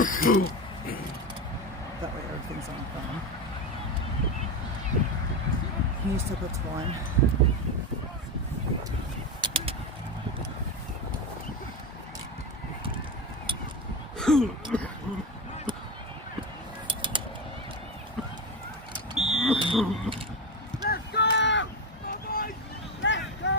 That way everything's on film. Can you step up to the line? Let's go! Let's go!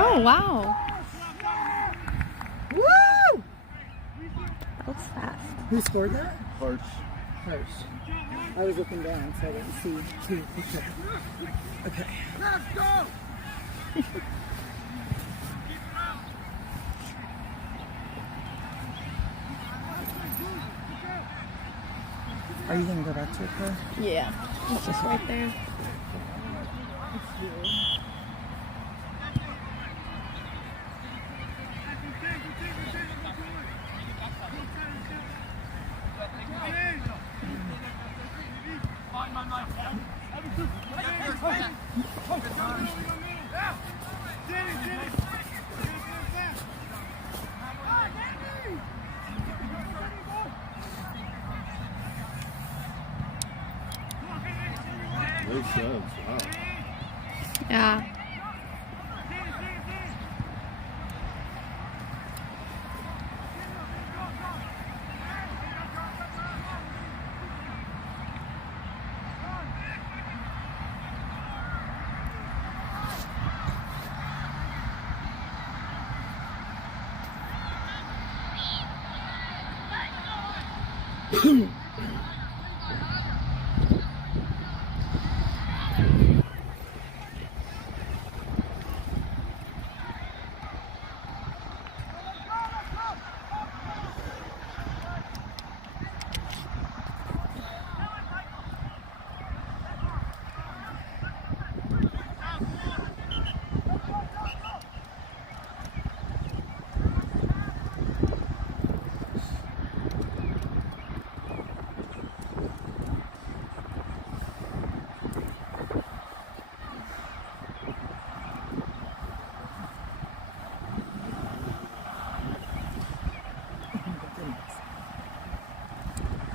Oh, wow. Woo! That was fast. Who scored that? Harsh. Hirsch. I was looking down, so I didn't see who. Okay. Let's go! Are you going to go back to it, Claire? Yeah. It's just right there. Nice shots. Wow. Yeah.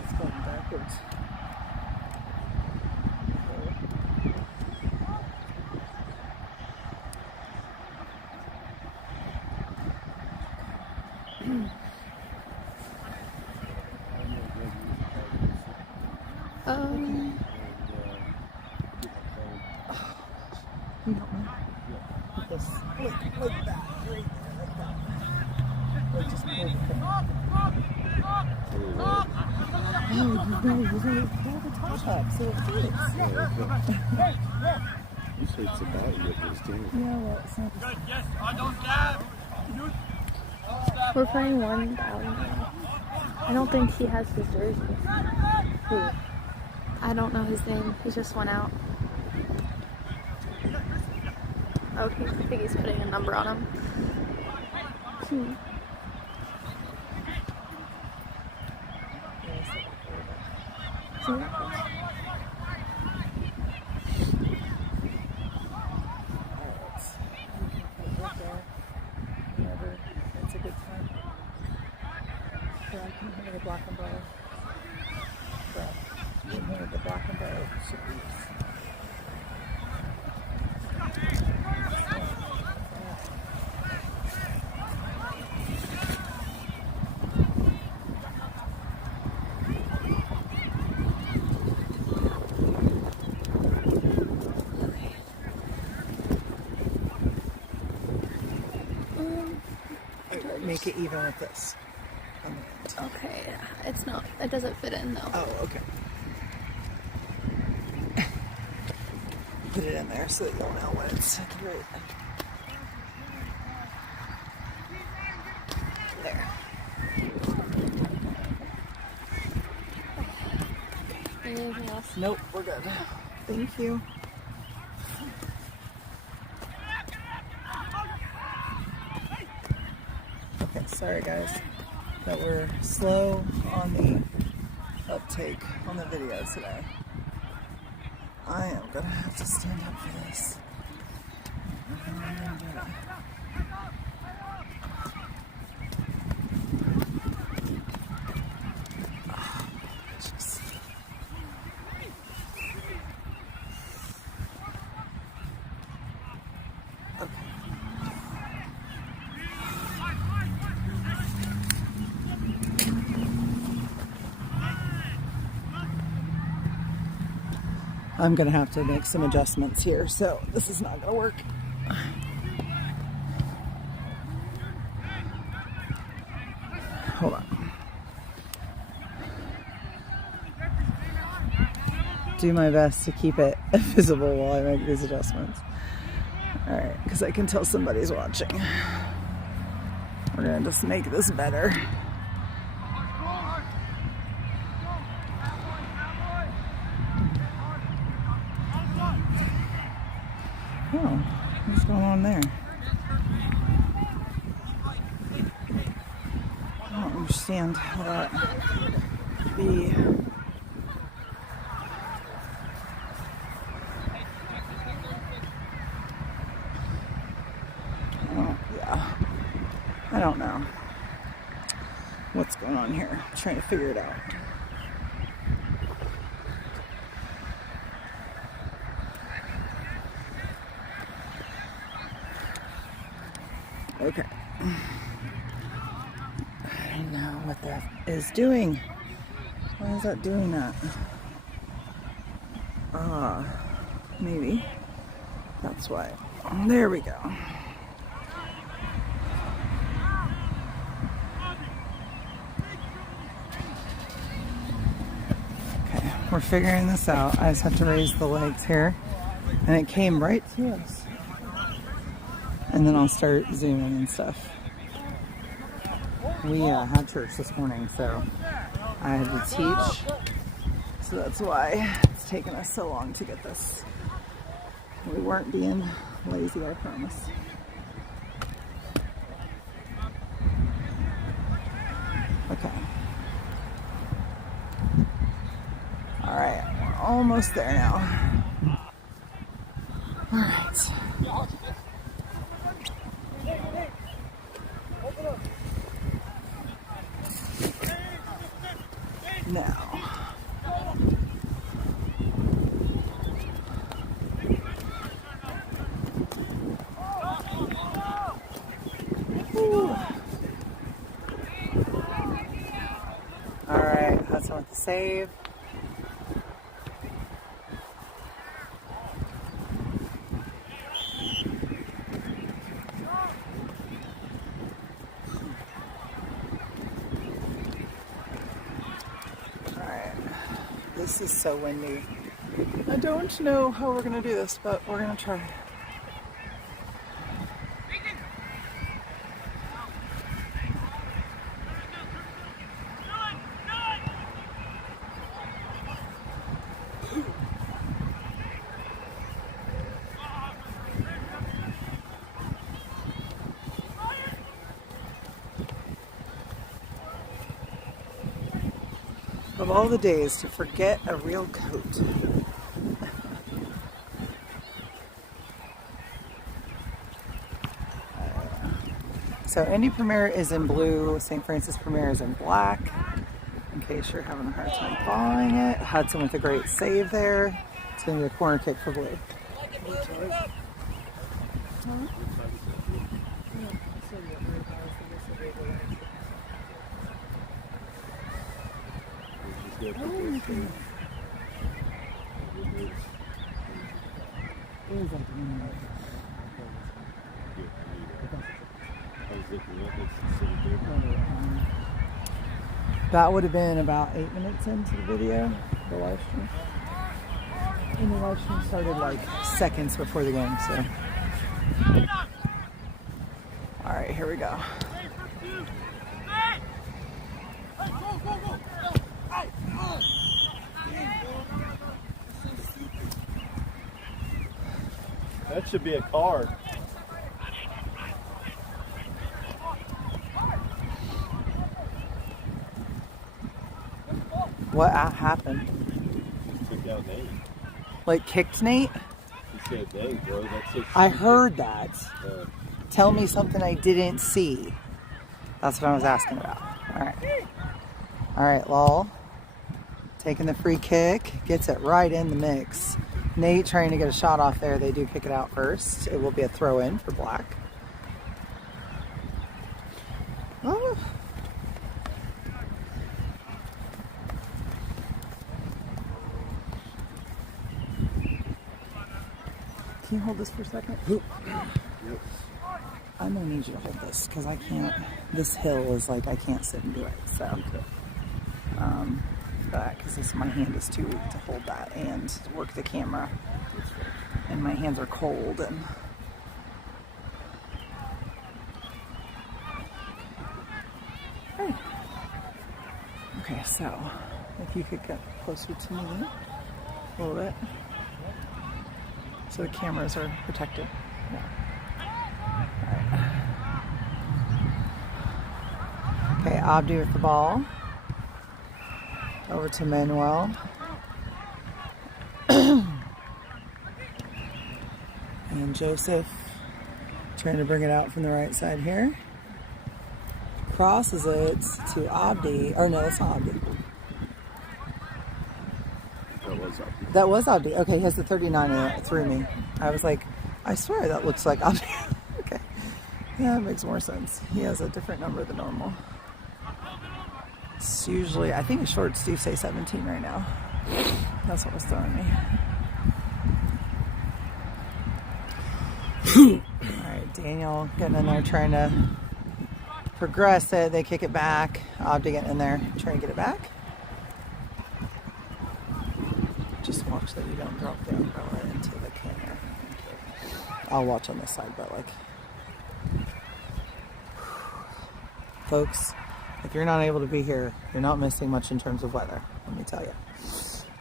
It's going backwards. Can you help me? With this. Like that. Right there, like that. Like just pull the thing. No, you gotta pull the top up so it fits. You say it's about you at this team. Yeah, well, it's not. Good, yes, I don't stab. We're playing one down. I don't think he has his jersey. Who? I don't know his name. He just went out. Okay, I think he's putting a number on him. It's a good time. So I can hear the black and blue. But you can hear the black and blue. make it even with this. Okay, it's not. It doesn't fit in though. Oh, okay. Put it in there so that you'll know when it's at the right. There. Anything else? Nope, we're good. Thank you. Okay, sorry guys that we're slow on the uptake on the video today. I am gonna have to stand up for this. I'm gonna have to make some adjustments here, so this is not gonna work. Hold on. Do my best to keep it visible while I make these adjustments. Alright, because I can tell somebody's watching. We're gonna just make this better. Oh, what's going on there? I don't understand how that could be. Oh, yeah. I don't know what's going on here. I'm trying to figure it out. Okay. I don't know what that is doing. Why is that doing that? Maybe. That's why. There we go. Okay, we're figuring this out. I just have to raise the legs here. And it came right to us. And then I'll start zooming and stuff. We had church this morning, so I had to teach. So that's why it's taken us so long to get this. We weren't being lazy, I promise. Okay. All right, we're almost there now. All right. Now. All right, that's one to save. This is so windy. I don't know how we're going to do this, but we're going to try. Of all the days to forget a real coat. So Indy Premier is in blue, St. Francis Premier is in black, in case you're having a hard time following it. Hudson with a great save there. It's going to be a corner kick for blue. sticking up. It's sitting there. That would have been about 8 minutes into the video, the live stream. And the live stream started like seconds before the game, so. All right, here we go. That should be a card. What happened? He took out Nate. Like kicked Nate? He said, Nate, bro, that's it. I heard that. Uh, Tell me something I didn't see. That's what I was asking about. All right. All right, Lol. Taking the free kick. Gets it right in the mix. Nate trying to get a shot off there. They do kick it out first. It will be a throw in for Black. Oh. Can you hold this for a second? yep. I'm gonna need you to hold this because I can't. This hill is like I can't sit and do it. So, because my hand is too weak to hold that and work the camera, and my hands are cold and. Okay, so if you could get closer to me a little bit, so the cameras are protected. Yeah. Okay, Abdi with the ball. Over to Manuel. And Joseph trying to bring it out from the right side here. Crosses it to Abdi. Or no, it's not Abdi. That was Abdi. That was Abdi. Okay, he has the 39 and it threw me. I was like, I swear that looks like Abdi. Okay. Yeah, that makes more sense. He has a different number than normal. It's usually, I think his shorts do say 17 right now. That's what was throwing me. Alright, Daniel getting in there trying to progress it. They kick it back. Abdi getting in there trying to get it back. Just watch that you don't drop the umbrella into the camera. I'll watch on this side, but like, folks, if you're not able to be here, you're not missing much in terms of weather, let me tell you.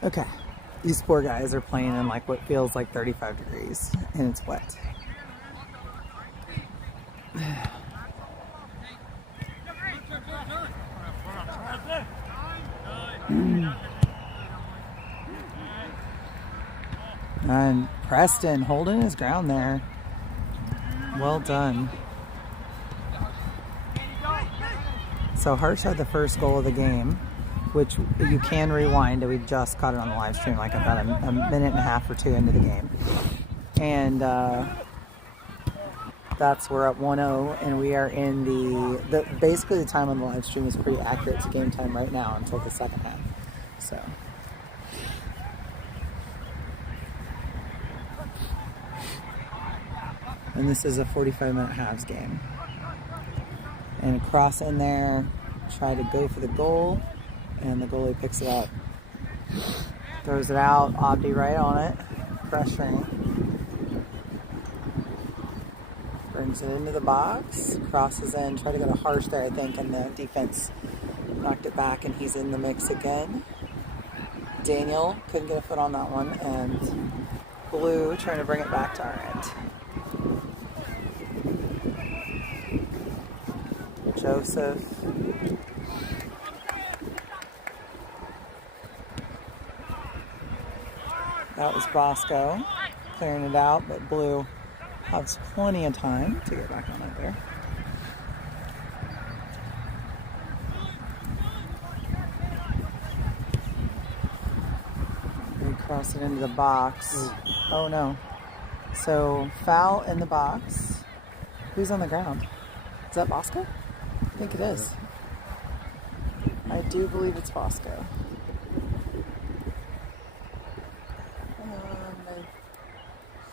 Okay, these poor guys are playing in like what feels like 35 degrees and it's wet. And Preston holding his ground there. Well done. So Harsh had the first goal of the game, which you can rewind. We just caught it on the live stream like about a minute and a half or two into the game. And that's, we're up 1-0 and we are in the basically the time on the live stream is pretty accurate to game time right now until the second half. So. And this is a 45-minute halves game. And a cross in there, try to go for the goal, and the goalie picks it up. Throws it out, Abdi right on it, pressuring. Brings it into the box, crosses in, try to get a Harsh there, I think, and the defense knocked it back, and he's in the mix again. Daniel couldn't get a foot on that one, and Blue trying to bring it back to our end. Joseph. That was Bosco clearing it out, but Blue has plenty of time to get back on it there. We cross it into the box. Oh no. So foul in the box. Who's on the ground? Is that Bosco? I think it is. I do believe it's Bosco.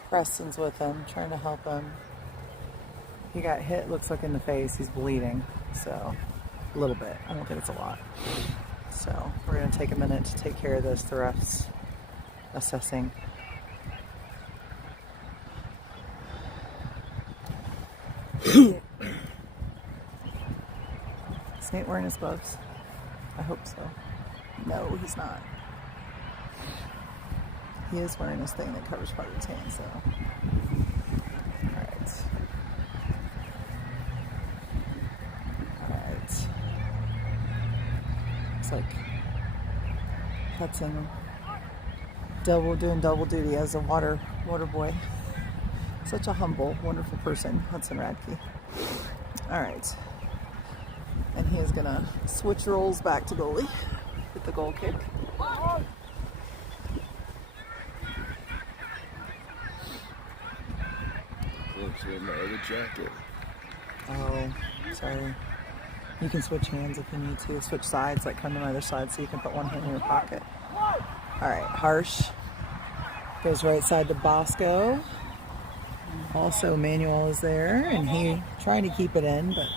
Preston's with him, trying to help him. He got hit, looks like in the face. He's bleeding, so a little bit. I don't think it's a lot. So we're going to take a minute to take care of this. The ref's assessing. Is Nate wearing his gloves? I hope so. No, he's not. He is wearing his thing that covers part of his hand, so. Alright. Alright. Looks like Hudson doing double duty as a water boy. Such a humble, wonderful person, Hudson Radke. Alright. And he is gonna switch roles back to goalie with the goal kick. Looks like my other jacket. Oh, sorry. You can switch hands if you need to. Switch sides, like come to my other side so you can put one hand in your pocket. Alright, Harsh goes right side to Bosco. Also, Manuel is there, and he trying to keep it in, but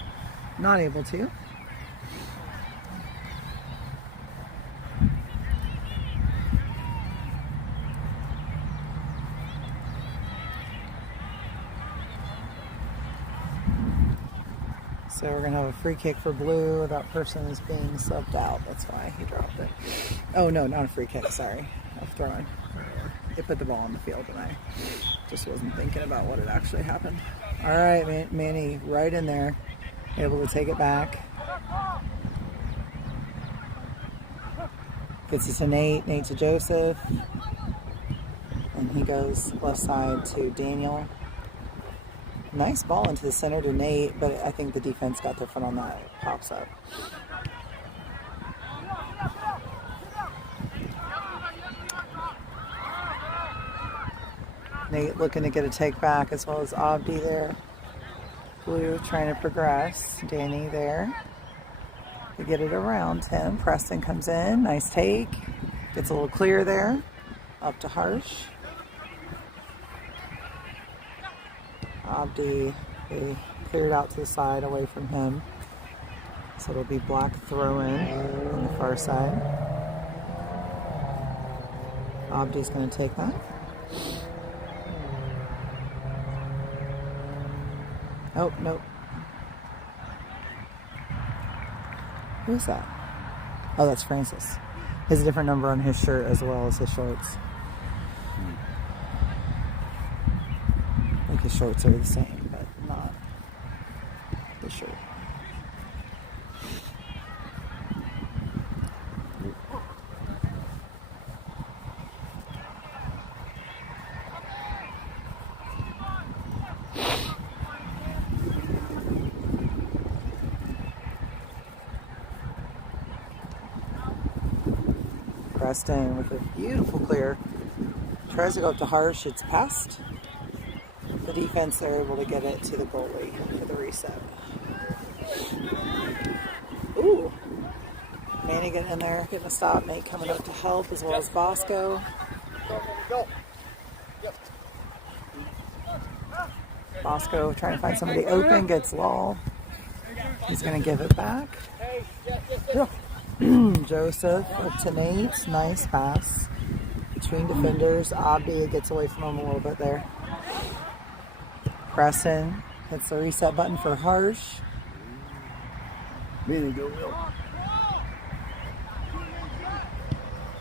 not able to. So we're going to have a free kick for Blue. That person is being subbed out. That's why he dropped it. Oh, no, not a free kick. Sorry. A throw-in. They put the ball on the field, and I just wasn't thinking about what had actually happened. All right, Manny, right in there. Able to take it back. Gets it to Nate. Nate to Joseph. And he goes left side to Daniel. Nice ball into the center to Nate, but I think the defense got their foot on that. It pops up. Nate looking to get a take back, as well as Abdi there. Blue trying to progress. Danny there to get it around him. Preston comes in. Nice take. Gets a little clear there. Up to Harsh. Abdi, they cleared out to the side away from him. So it'll be Black throw in on the far side. Abdi's going to take that. Oh, nope. Who's that? Oh, that's Francis. He has a different number on his shirt as well as his shorts. I think his shorts are the same, but not the shirt. Preston with a beautiful clear. Tries to go up to Harsh. It's past the defense. They're able to get it to the goalie for the reset. Ooh. Manny getting in there, getting a stop. Nate coming up to help, as well as Bosco. Bosco trying to find somebody open, gets Lal. He's going to give it back. Joseph up to Nate. Nice pass between defenders. Abdi gets away from him a little bit there. Preston hits the reset button for Harsh.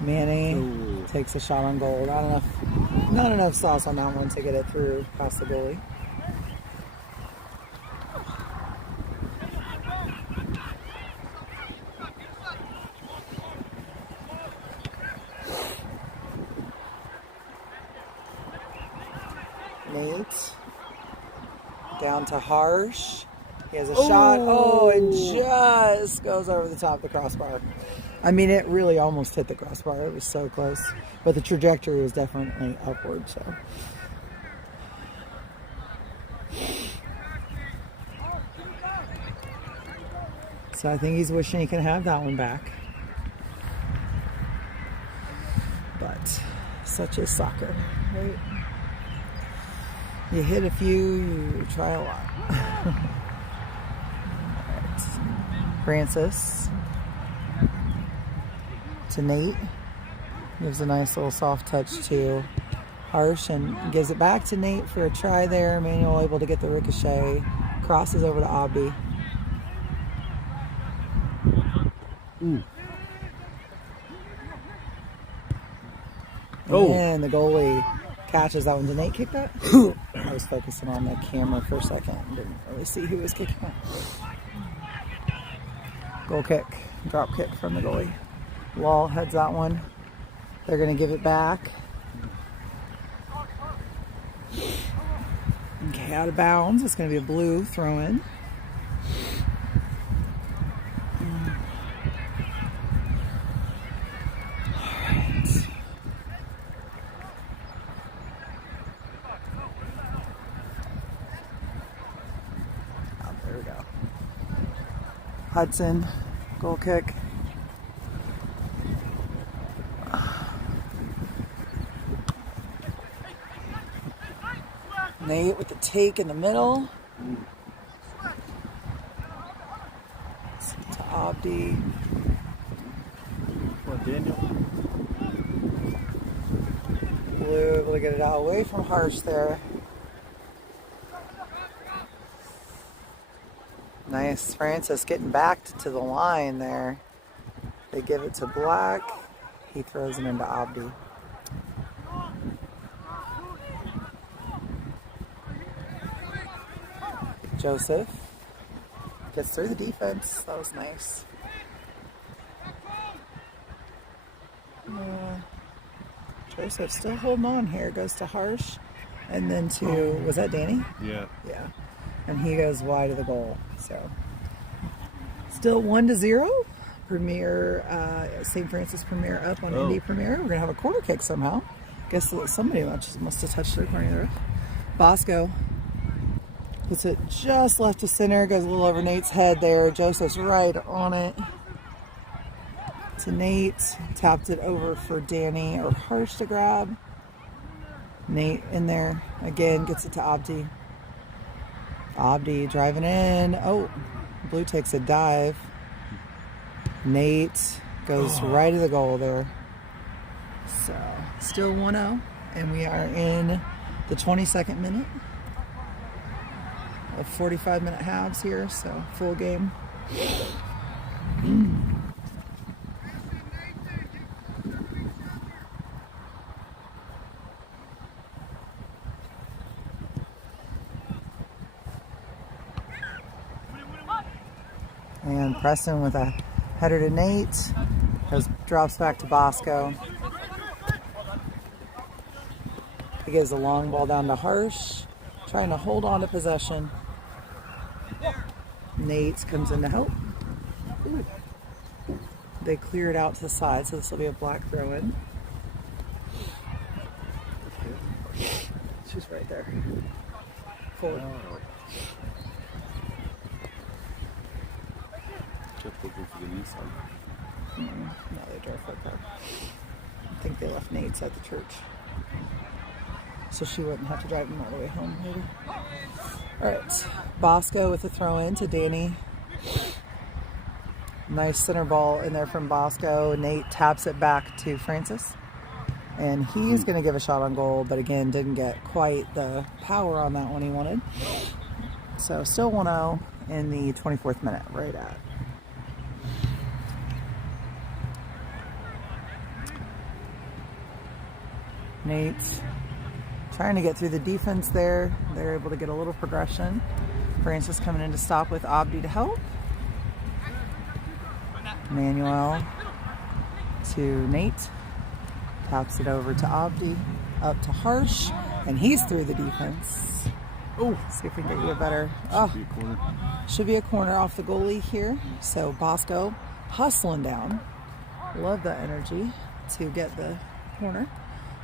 Manny takes a shot on goal. Not enough sauce on that one to get it through past the goalie. Nate down to Harsh. He has a shot. Oh, and just goes over the top of the crossbar. I mean, it really almost hit the crossbar. It was so close. But the trajectory was definitely upward, so. So I think he's wishing he can have that one back. But such is soccer, right? You hit a few, you try a lot. Francis to Nate. Gives a nice little soft touch to Harsh and gives it back to Nate for a try there. Emmanuel able to get the ricochet. Crosses over to Abdi. And the goalie catches that one. Did Nate kick that? I was focusing on the camera for a second and didn't really see who was kicking it. Goal kick, drop kick from the goalie. Wall heads that one. They're going to give it back. Okay, out of bounds. It's going to be a blue throw in. Hudson, goal kick. Nate with the take in the middle. To Abdi. Blue able to get it out away from Harsh there. Nice, Francis getting back to the line there. They give it to Black. He throws it into Abdi. Joseph gets through the defense. That was nice. Joseph still holding on here. Goes to Harsh. And then to, was that Danny? Yeah. Yeah. And he goes wide of the goal. So still 1-0. Premier, St. Francis Premier up on Indy Premier. We're gonna have a corner kick somehow. Guess that somebody must have touched the corner of the roof. Bosco puts it just left of center. Goes a little over Nate's head there. Joseph's right on it. To Nate. Tapped it over for Danny or Harsh to grab. Nate in there again. Gets it to Abdi. Abdi driving in. Oh, Blue takes a dive. Nate goes right to the goal there. So, still 1-0. And we are in the 22nd minute of 45-minute halves here. So, full game. And Preston with a header to Nate. Drops back to Bosco. He gives a long ball down to Harsh. Trying to hold on to possession. Nate comes in to help. Ooh. They clear it out to the side, so this will be a Black throw in. She's right there. Forward. Looking for the Nissan. No, they drove for a car. I think they left Nate's at the church. So she wouldn't have to drive him all the way home later. Alright. Bosco with a throw in to Danny. Nice center ball in there from Bosco. Nate taps it back to Francis. And he's going to give a shot on goal, but again, didn't get quite the power on that one he wanted. So still 1-0 in the 24th minute, right at. Nate trying to get through the defense there. They're able to get a little progression. Francis coming in to stop with Abdi to help. Manuel to Nate. Taps it over to Abdi. Up to Harsh. And he's through the defense. Oh, see if we can get you a better. Should be a corner off the goalie here. So Bosco hustling down. Love that energy to get the corner,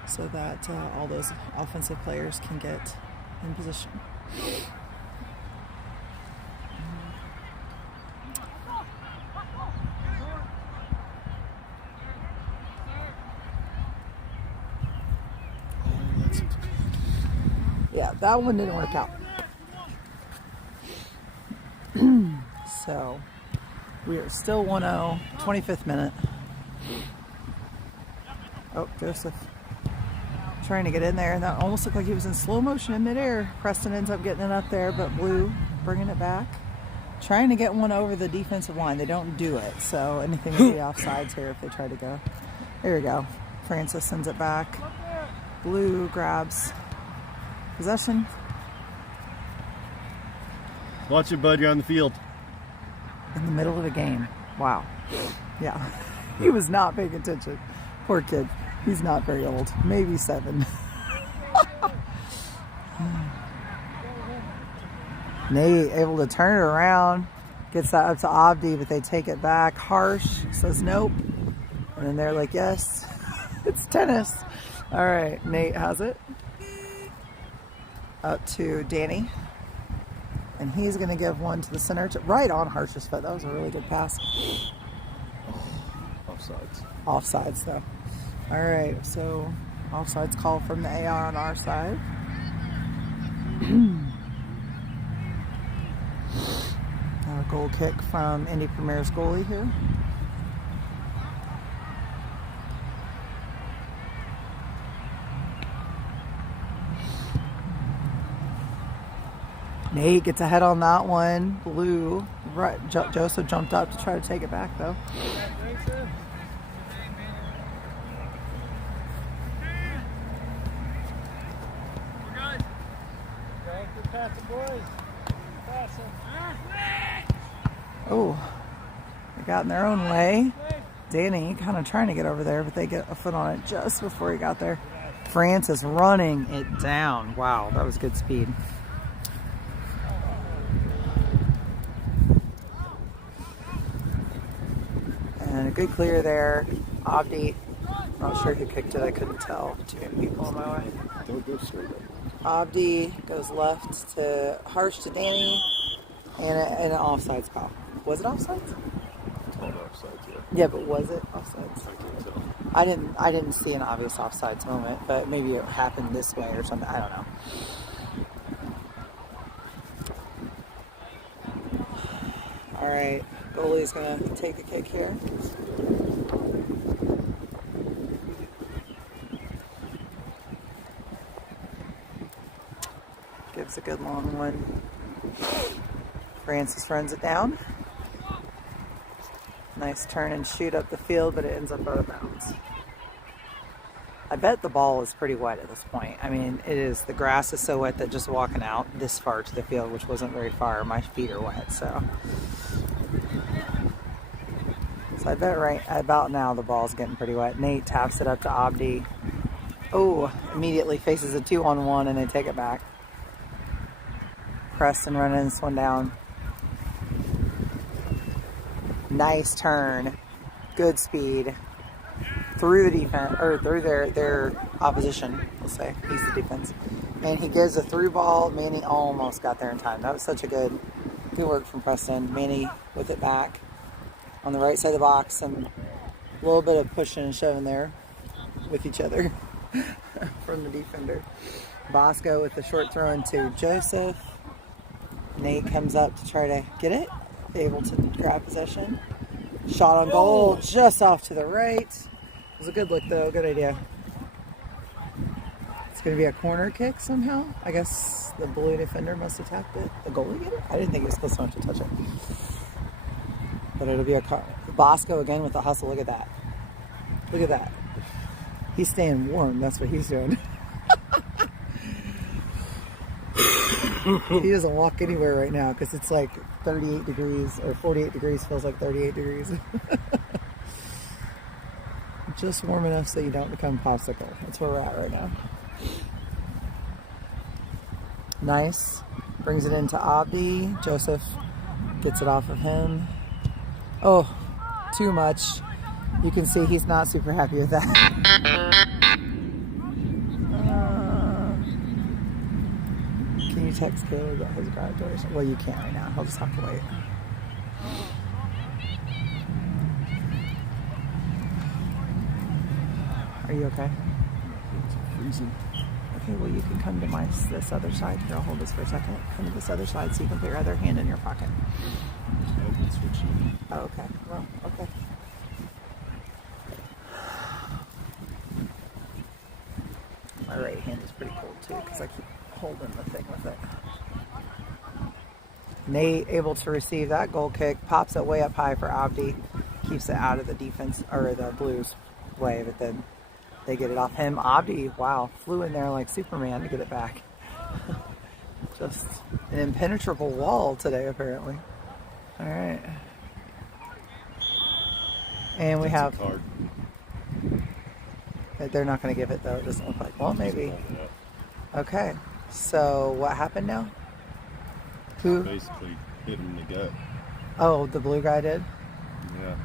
so that all those offensive players can get in position. Yeah, that one didn't work out. So we are still 1-0, 25th minute. Oh, Joseph trying to get in there, and that almost looked like he was in slow motion in midair. Preston ends up getting it up there, but Blue bringing it back. Trying to get one over the defensive line. They don't do it, so anything would be offsides here if they try to go. There we go. Francis sends it back. Blue grabs possession. Watch it, bud. You're on the field. In the middle of a game. Wow. Yeah. He was not paying attention. Poor kid. He's not very old. Maybe 7. Nate able to turn it around. Gets that up to Abdi, but they take it back. Harsh says nope. And then they're like, yes, it's tennis. All right, Nate has it. Up to Danny. And he's going to give one to the center, right on Harsh's foot. That was a really good pass. Offsides. Offsides, though. All right, so offsides call from the AR on our side. A goal kick from Indy Premier's goalie here. Nate gets ahead on that one. Blue. Right, Joseph jumped up to try to take it back, though. Oh, they got in their own way. Danny kind of trying to get over there, but they get a foot on it just before he got there. Francis running it down. Wow, that was good speed. And a good clear there. Abdi, not sure who kicked it. I couldn't tell. Too many people on my way. Don't go straight up. Abdi goes left to Harsh to Danny, and an offsides call. Was it offsides? Called offsides, yeah. Yeah, but was it offsides? I can't tell. I didn't see an obvious offsides moment, but maybe it happened this way or something. I don't know. All right, goalie's gonna take the kick here. Gives a good long one. Francis runs it down. Nice turn and shoot up the field, but it ends up out of bounds. I bet the ball is pretty wet at this point. I mean, it is. The grass is so wet that just walking out this far to the field, which wasn't very far, my feet are wet, so. So I bet right about now the ball's getting pretty wet. Nate taps it up to Abdi. Oh, immediately faces a 2-on-1 and they take it back. Preston running this one down. Nice turn. Good speed. Through the defense, or through their opposition, we'll say. He's the defense. And he gives a through ball. Manny almost got there in time. That was such a good work from Preston. Manny with it back on the right side of the box. And a little bit of pushing and shoving there with each other from the defender. Bosco with the short throw into Joseph. Nate comes up to try to get it. Able to grab possession. Shot on goal, just off to the right. It was a good look though, good idea. It's going to be a corner kick somehow. I guess the blue defender must have tapped it. The goalie get it? I didn't think he was close enough to touch it. But it'll be a Bosco again with the hustle. Look at that. Look at that. He's staying warm. That's what he's doing. He doesn't walk anywhere right now because it's like 38 degrees or 48 degrees feels like 38 degrees. Just warm enough so you don't become popsicle. That's where we're at right now. Nice. Brings it into Abdi. Joseph gets it off of him. Oh, too much. You can see he's not super happy with that. Can you text Caleb about his garage doors? Well, you can't right now. He'll just have to wait. Are you okay? It's freezing. Okay. Okay, well you can come to this other side here. I'll hold this for a second. Come to this other side so you can put your other hand in your pocket. I've been switching. Oh, okay. Well, okay. My right hand is pretty cold too because I keep holding the thing with it. Nate able to receive that goal kick, pops it way up high for Abdi, keeps it out of the defense or the Blues' way, but then they get it off him. Abdi, wow, flew in there like Superman to get it back. Just an impenetrable wall today, apparently. All right. And we have. They're not going to give it though. It doesn't look like. Well, maybe. Okay. So what happened now? Who? Basically hit him in the gut. Oh, the blue guy did? Yeah.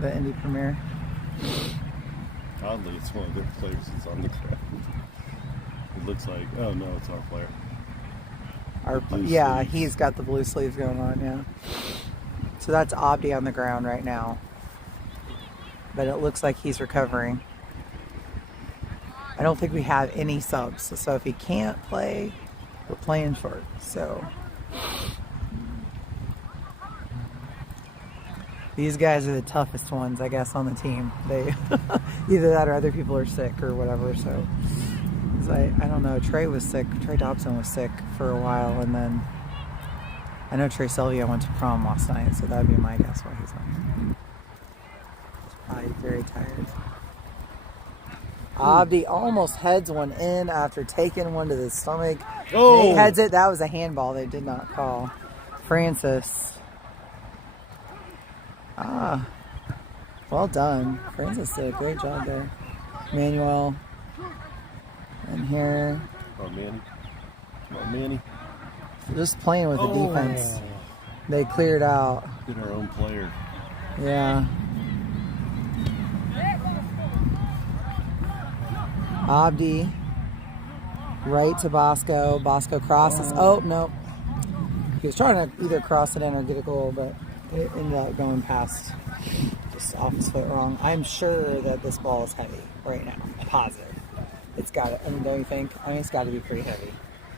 The Indy Premier. Oddly, it's one of their players that's on the ground. It looks like, oh no, it's our player. Yeah, sleeves. he's got the blue sleeves going on, yeah. So that's Abdi on the ground right now. But it looks like he's recovering. I don't think we have any subs. So if he can't play, we're playing short. So these guys are the toughest ones, I guess, on the team. They either that or other people are sick or whatever. So I don't know. Trey was sick. Trey Dobson was sick for a while, and then I know Trey Sylvia went to prom last night, so that'd be my guess why he's not here. He's probably very tired. Abdi almost heads one in after taking one to the stomach. Oh! Nate heads it. That was a handball they did not call. Francis. Well done. Francis did a great job there. Manuel. And here. Oh, Manny. Come on, Manny. Just playing with the defense. They cleared out. Get our own player. Yeah. Abdi. Right to Bosco. Bosco crosses. Oh, no. He was trying to either cross it in or get a goal, but it ended up going past. Just off his foot wrong. I'm sure that this ball is heavy right now. I'm positive. It's got to, I mean, don't you think? I mean, it's got to be pretty heavy.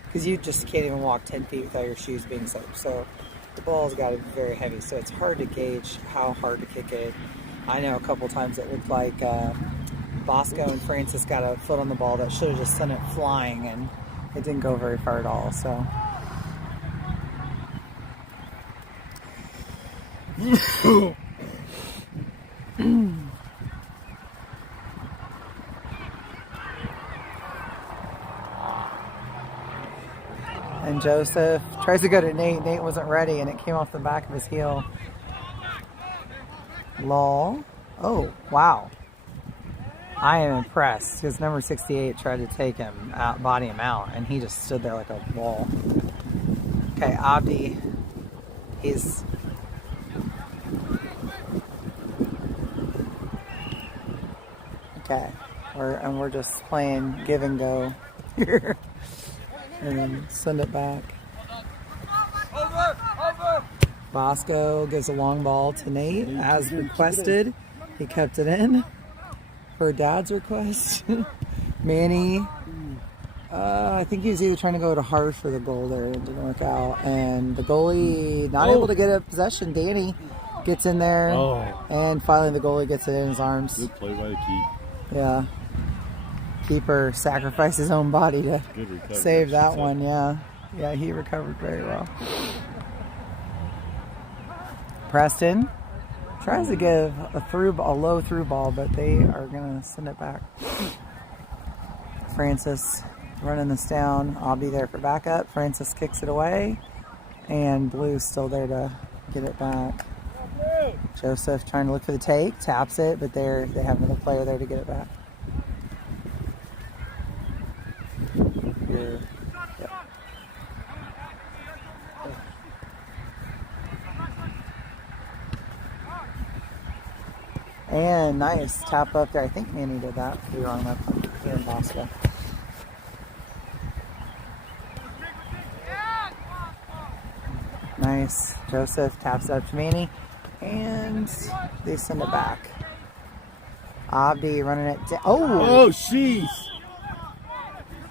Because you just can't even walk 10 feet without your shoes being soaked. So the ball's got to be very heavy. So it's hard to gauge how hard to kick it. I know a couple times it looked like Bosco and Francis got a foot on the ball that should have just sent it flying, and it didn't go very far at all. So. And Joseph tries to go to Nate. Nate wasn't ready, and it came off the back of his heel. Lol. Oh, wow. I am impressed because number 68 tried to take him out, body him out, and he just stood there like a wall. Okay, Abdi. He's... Okay. We're just playing give and go here. And then send it back. Over! Bosco gives a long ball to Nate as requested. He kept it in for Dad's request. Manny, I think he was either trying to go to Harsh for the goal there. It didn't work out. And the goalie not able to get a possession. Danny gets in there. And finally the goalie gets it in his arms. Good play by the keep. Yeah. Keeper sacrificed his own body to save that one. Yeah, he recovered very well. Preston tries to give a low through ball, but they are gonna send it back. Francis running this down. I'll be there for backup. Francis kicks it away, and Blue's still there to get it back. Joseph trying to look for the take, taps it, but they have another player there to get it back. Here. Yep. And nice tap up there. I think Manny did that. We were on that here in Bosco. Nice. Joseph taps it up to Manny. And they send it back. Abdi running it down. Oh, jeez.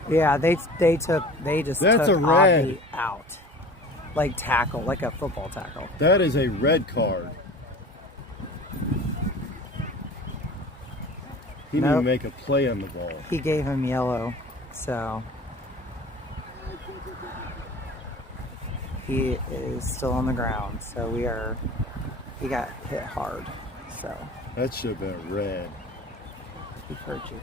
Yeah, they just That's took a red. Avi out. Like tackle, like a football tackle. That is a red card. He didn't Nope. even make a play on the ball. He gave him yellow, so he is still on the ground. So he got hit hard. So That should have been red. he hurt you.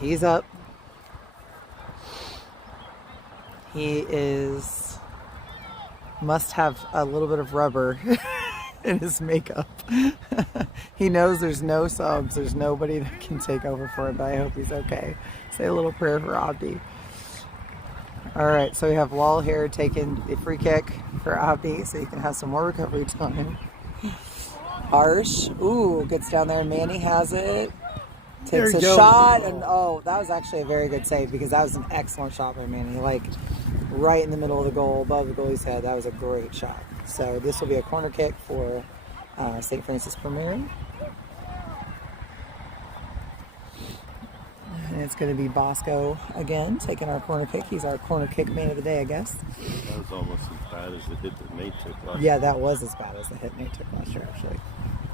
He's up. He must have a little bit of rubber in his makeup. He knows there's no subs, there's nobody that can take over for him, but I hope he's okay. Say a little prayer for Abdi. Alright, so we have Lal here taking a free kick for Abdi so he can have some more recovery time. Harsh, ooh, gets down there and Manny has it. Takes a shot, and oh, that was actually a very good save because that was an excellent shot by Manny. Like, right in the middle of the goal, above the goalie's head. That was a great shot. So this will be a corner kick for St. Francis Premier. And it's going to be Bosco again taking our corner kick. He's our corner kick man of the day, I guess. That was almost as bad as the hit that Nate took last Yeah, that was as bad as the hit Nate took last year, actually.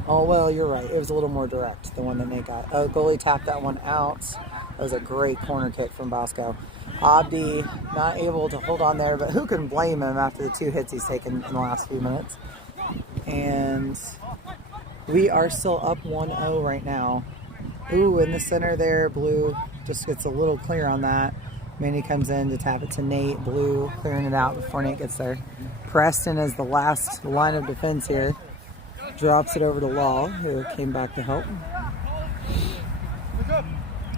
Oh, well, you're right. It was a little more direct, the one that Nate got. Oh, goalie tapped that one out. That was a great corner kick from Bosco. Abdi not able to hold on there, but who can blame him after the 2 hits he's taken in the last few minutes? And we are still up 1-0 right now. Ooh, in the center there, Blue just gets a little clear on that. Manny comes in to tap it to Nate. Blue clearing it out before Nate gets there. Preston is the last line of defense here. Drops it over to Law, who came back to help.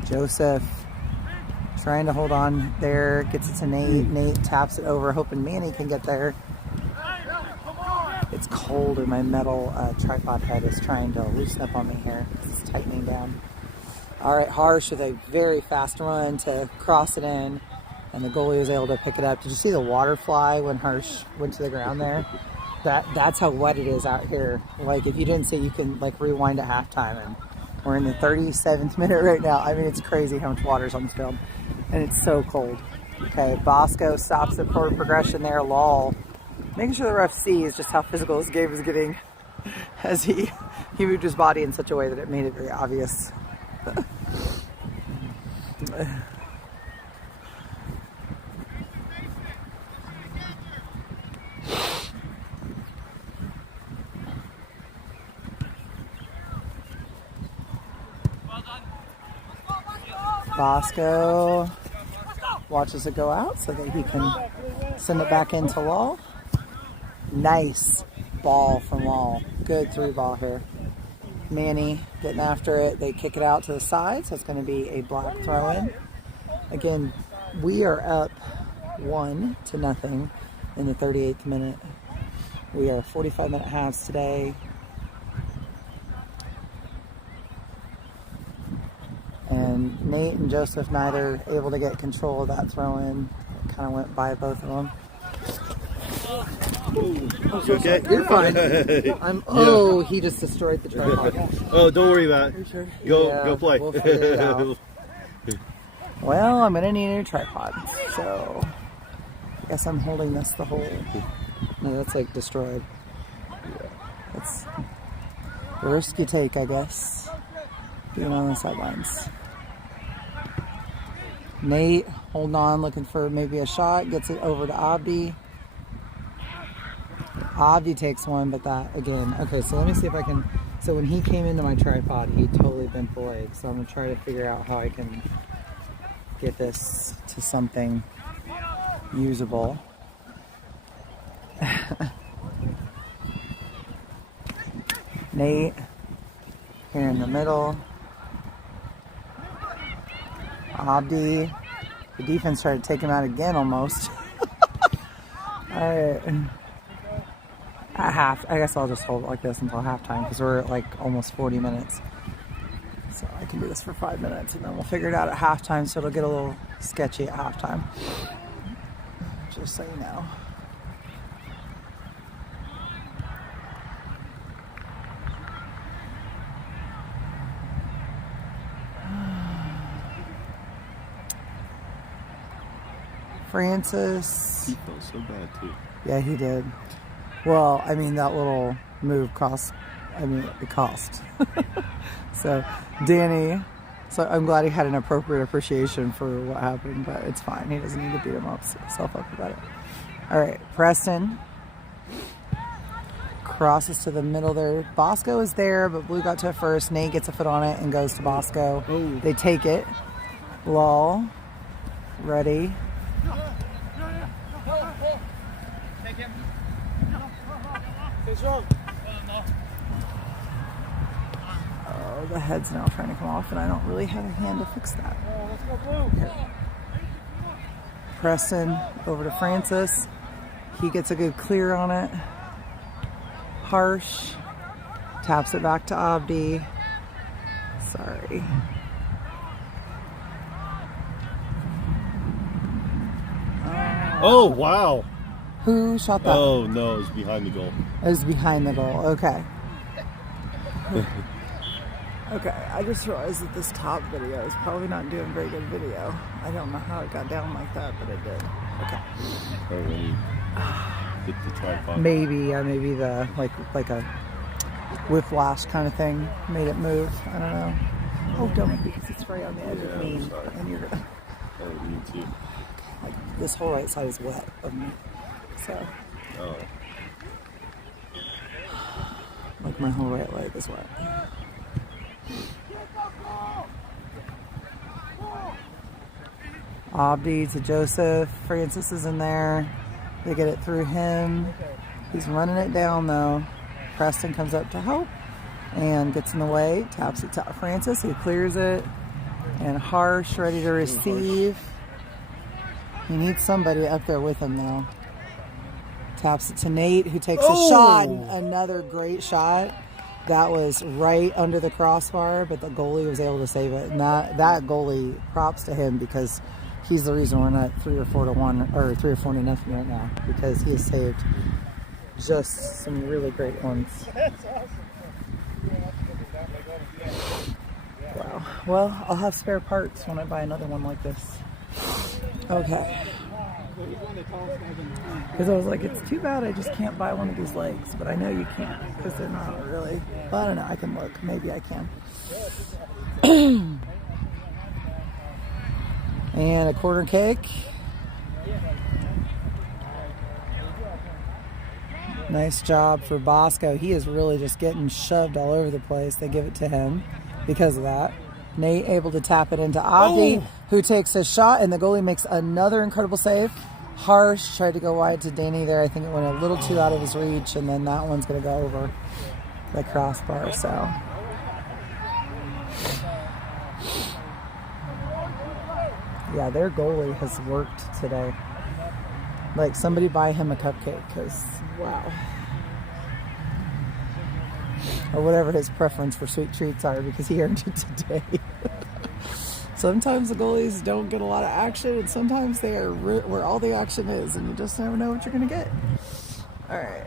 Joseph trying to hold on there, gets it to Nate. Nate taps it over, hoping Manny can get there. It's cold, and my metal tripod head is trying to loosen up on me here. It's tightening down. All right, Harsh with a very fast run to cross it in, and the goalie was able to pick it up. Did you see the water fly when Harsh went to the ground there? That's how wet it is out here. Like, if you didn't see, you can like rewind at halftime, and we're in the 37th minute right now. I mean, it's crazy how much water's on this field, and it's so cold. Okay, Bosco stops it for progression there. Lal making sure the ref sees just how physical this game is getting as he moved his body in such a way that it made it very obvious. Bosco watches it go out so that he can send it back into Lal. Nice ball from Lal. Good 3 ball here. Manny getting after it. They kick it out to the side, so it's going to be a block throw in. Again, we are up 1-0 in the 38th minute. We are 45-minute halves today. And Nate and Joseph neither able to get control of that throw in. It kind of went by both of them. You okay? You're fine. Oh, he just destroyed the tripod. Oh, don't worry about it. Sure? Go play. We'll figure it out. Well, I'm gonna need a new tripod, so I guess I'm holding this the whole. No, that's like destroyed. Yeah. That's the risk you take, I guess. Being on the sidelines. Nate holding on, looking for maybe a shot. Gets it over to Abdi. Abdi takes one, but that again. Okay, so let me see if I can. So when he came into my tripod, he totally bent the leg. So I'm gonna try to figure out how I can get this to something usable. Nate here in the middle. Abdi. The defense tried to take him out again almost. Alright. I guess I'll just hold it like this until halftime because we're at like almost 40 minutes. So I can do this for 5 minutes and then we'll figure it out at halftime, so it'll get a little sketchy at halftime. Just so you know. Francis. He felt so bad too. Yeah, he did. Well, I mean, that little move cost. It cost. So, Danny. So I'm glad he had an appropriate appreciation for what happened, but it's fine. He doesn't need to beat himself up about it. All right, Preston crosses to the middle there. Bosco is there, but Blue got to it first. Nate gets a foot on it and goes to Bosco. Oh. They take it. Lol. Ready. Take him. Oh, the head's now trying to come off, and I don't really have a hand to fix that. Let's go, Blue. Preston over to Francis. He gets a good clear on it. Harsh taps it back to Abdi. Sorry. Oh, wow. Who shot that? Oh, no, it was behind the goal. It was behind the goal. Okay. Okay, I just realized that this top video is probably not doing very good video. I don't know how it got down like that, but it did. Okay. Oh, when he hit the tripod. Maybe the like a whiplash kind of thing made it move. I don't know. Oh, don't, because it's right on the edge of me, and you're gonna. Oh, me too. Like this whole right side is wet of me, so Oh. like my whole right leg is wet. Abdi to Joseph. Francis is in there. They get it through him. He's running it down though. Preston comes up to help and gets in the way. Taps it to Francis. He clears it. And Harsh ready to receive. He needs somebody up there with him though. Taps it to Nate, who takes a shot. Another great shot. That was right under the crossbar, but the goalie was able to save it. And that goalie, props to him, because he's the reason we're not 3 or 4-1 or 3 or 4-0 right now, because he has saved just some really great ones. Wow. Well, I'll have spare parts when I buy another one like this. Okay. Because I was like, it's too bad I just can't buy one of these legs, but I know you can't because they're not really. But I don't know. I can look. Maybe I can. And a corner kick. Nice job for Bosco. He is really just getting shoved all over the place. They give it to him because of that. Nate able to tap it into Abdi, who takes a shot, and the goalie makes another incredible save. Harsh tried to go wide to Danny there. I think it went a little too out of his reach, and then that one's going to go over the crossbar. So, yeah, their goalie has worked today. Like, somebody buy him a cupcake, because, wow. Or whatever his preference for sweet treats are, because he earned it today. Sometimes the goalies don't get a lot of action, and sometimes they are where all the action is, and you just never know what you're going to get. All right.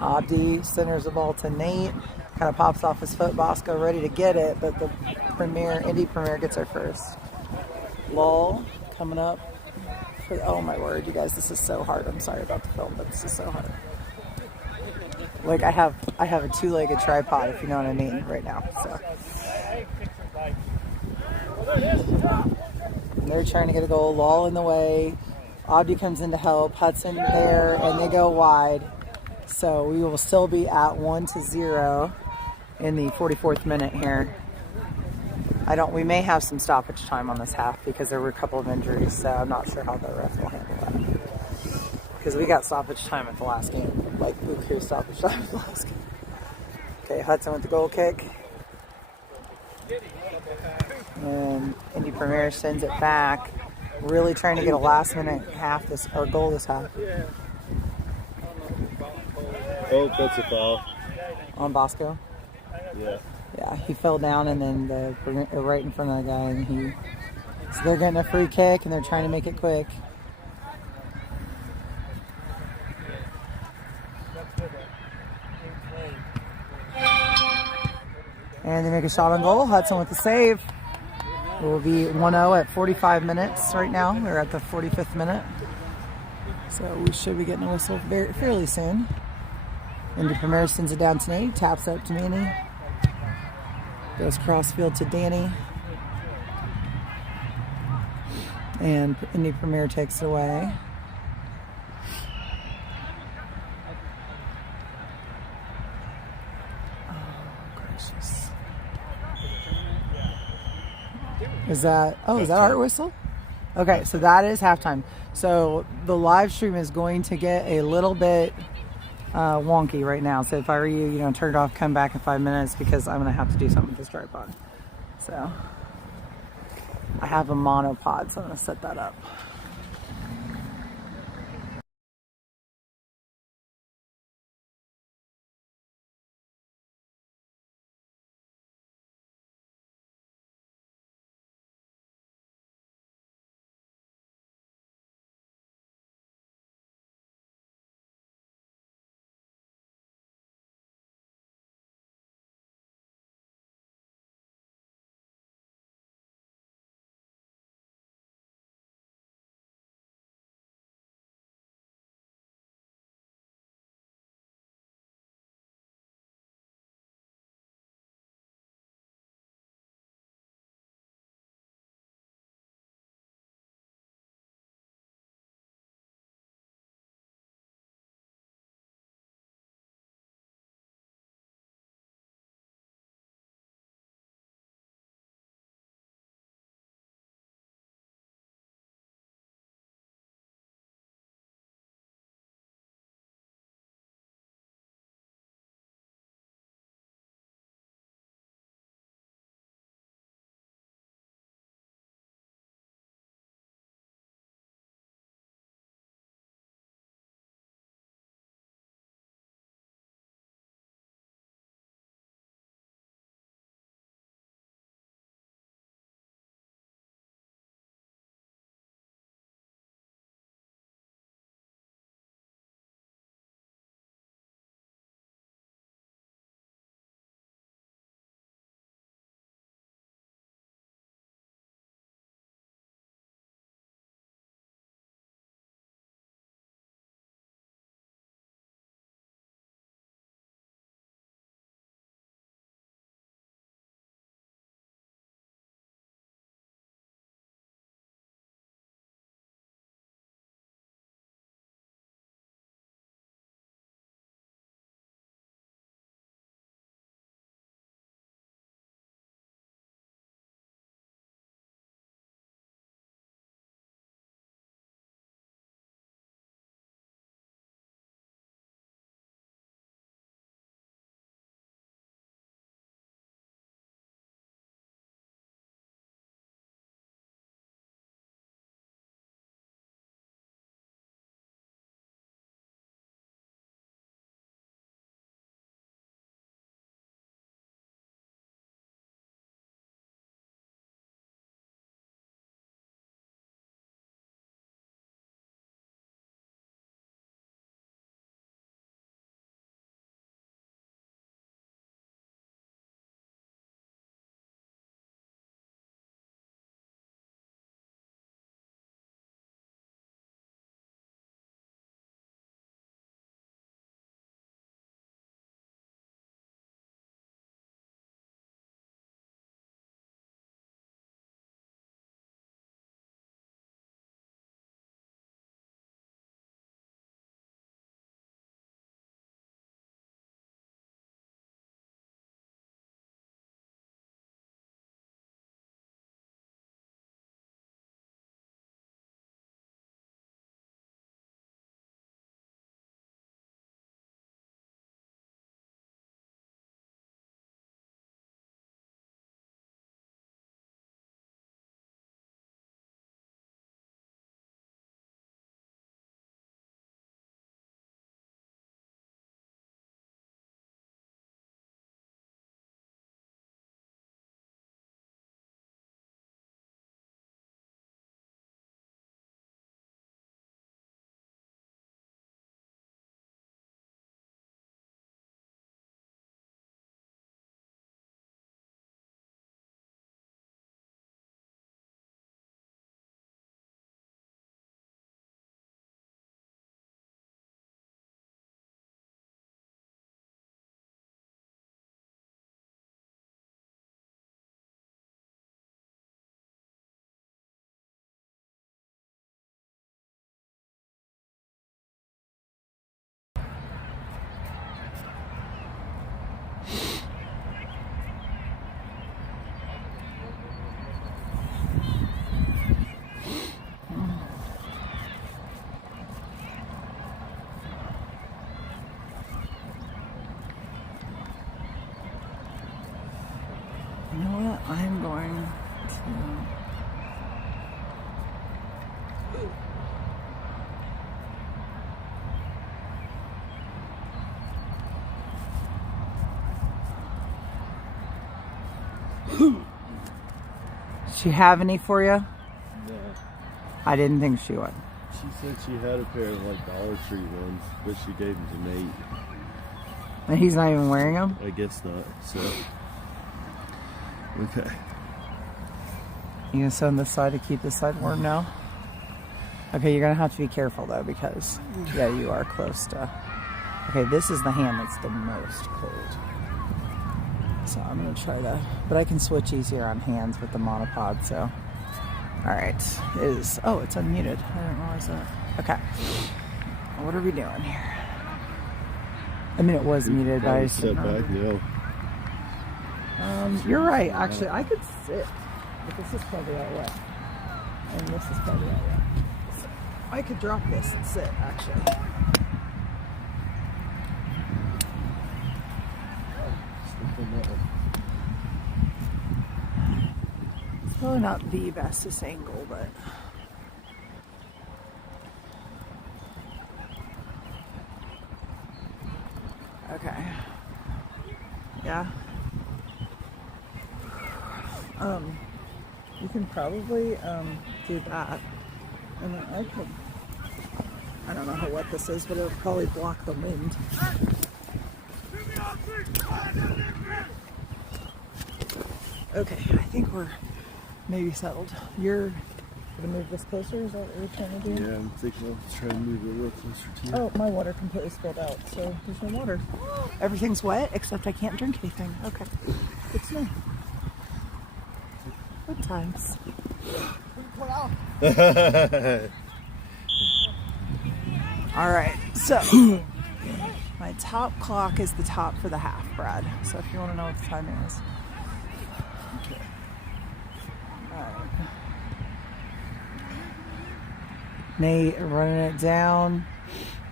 Abdi centers the ball to Nate. Kind of pops off his foot. Bosco ready to get it, but the Indy Premier gets there first. Lol coming up. Oh my word, you guys, this is so hard. I'm sorry about the film, but this is so hard. Like I have a 2-legged tripod, if you know what I mean, right now. So and they're trying to get a goal. Lol in the way. Abdi comes in to help. Hudson there, and they go wide. So we will still be at 1-0 in the 44th minute here. We may have some stoppage time on this half because there were a couple of injuries, so I'm not sure how the ref will handle that. Because we got stoppage time at the last game, like Buku stoppage time at the last game. Okay, Hudson with the goal kick. And Indy Premier sends it back. Really trying to get a last minute goal this half. Oh, that's a foul. On Bosco? Yeah. Yeah, he fell down, and then right in front of the guy, and so they're getting a free kick, and they're trying to make it quick. And they make a shot on goal. Hudson with the save. It will be 1-0 at 45 minutes right now. We're at the 45th minute. So we should be getting a whistle fairly soon. Indy Premier sends it down to Nate. Taps up to Manny. Goes crossfield to Danny. And Indy Premier takes it away. Is that our whistle? Okay, so that is halftime. So the live stream is going to get a little bit wonky right now. So if I were you, turn it off, come back in 5 minutes because I'm going to have to do something with this tripod. So I have a monopod, so I'm going to set that up. know what? I'm going to. She have any for you? No. I didn't think she would. She said she had a pair of like Dollar Tree ones, but she gave them to Nate. And he's not even wearing them? I guess not. So, okay. You gonna sit on this side to keep this side warm now? Okay, you're gonna have to be careful though because, yeah, you are close to. Okay, this is the hand that's the most cold. So I'm gonna try to, but I can switch easier on hands with the monopod, so. All right, it's unmuted. I didn't realize that. Okay, what are we doing here? I mean, it was muted, but I just Step didn't back, know. yeah. You're right, actually, I could sit, but this is probably out wet. And this is probably out wet. So I could drop this and sit, actually. It's probably not the bestest angle, but okay. Yeah. You can probably do that, and then I don't know how wet this is, but it'll probably block the wind. Okay, I think we're maybe settled. You're gonna move this closer? Is that what you're trying to do? Yeah, I'm thinking I'll try to move it a little closer to you. Oh, my water completely spilled out, so there's no water. Everything's wet, except I can't drink anything. Okay, good to know. Good times. All right, so my top clock is the top for the half, Brad. So if you want to know what the time is. Okay. All right. Nate running it down,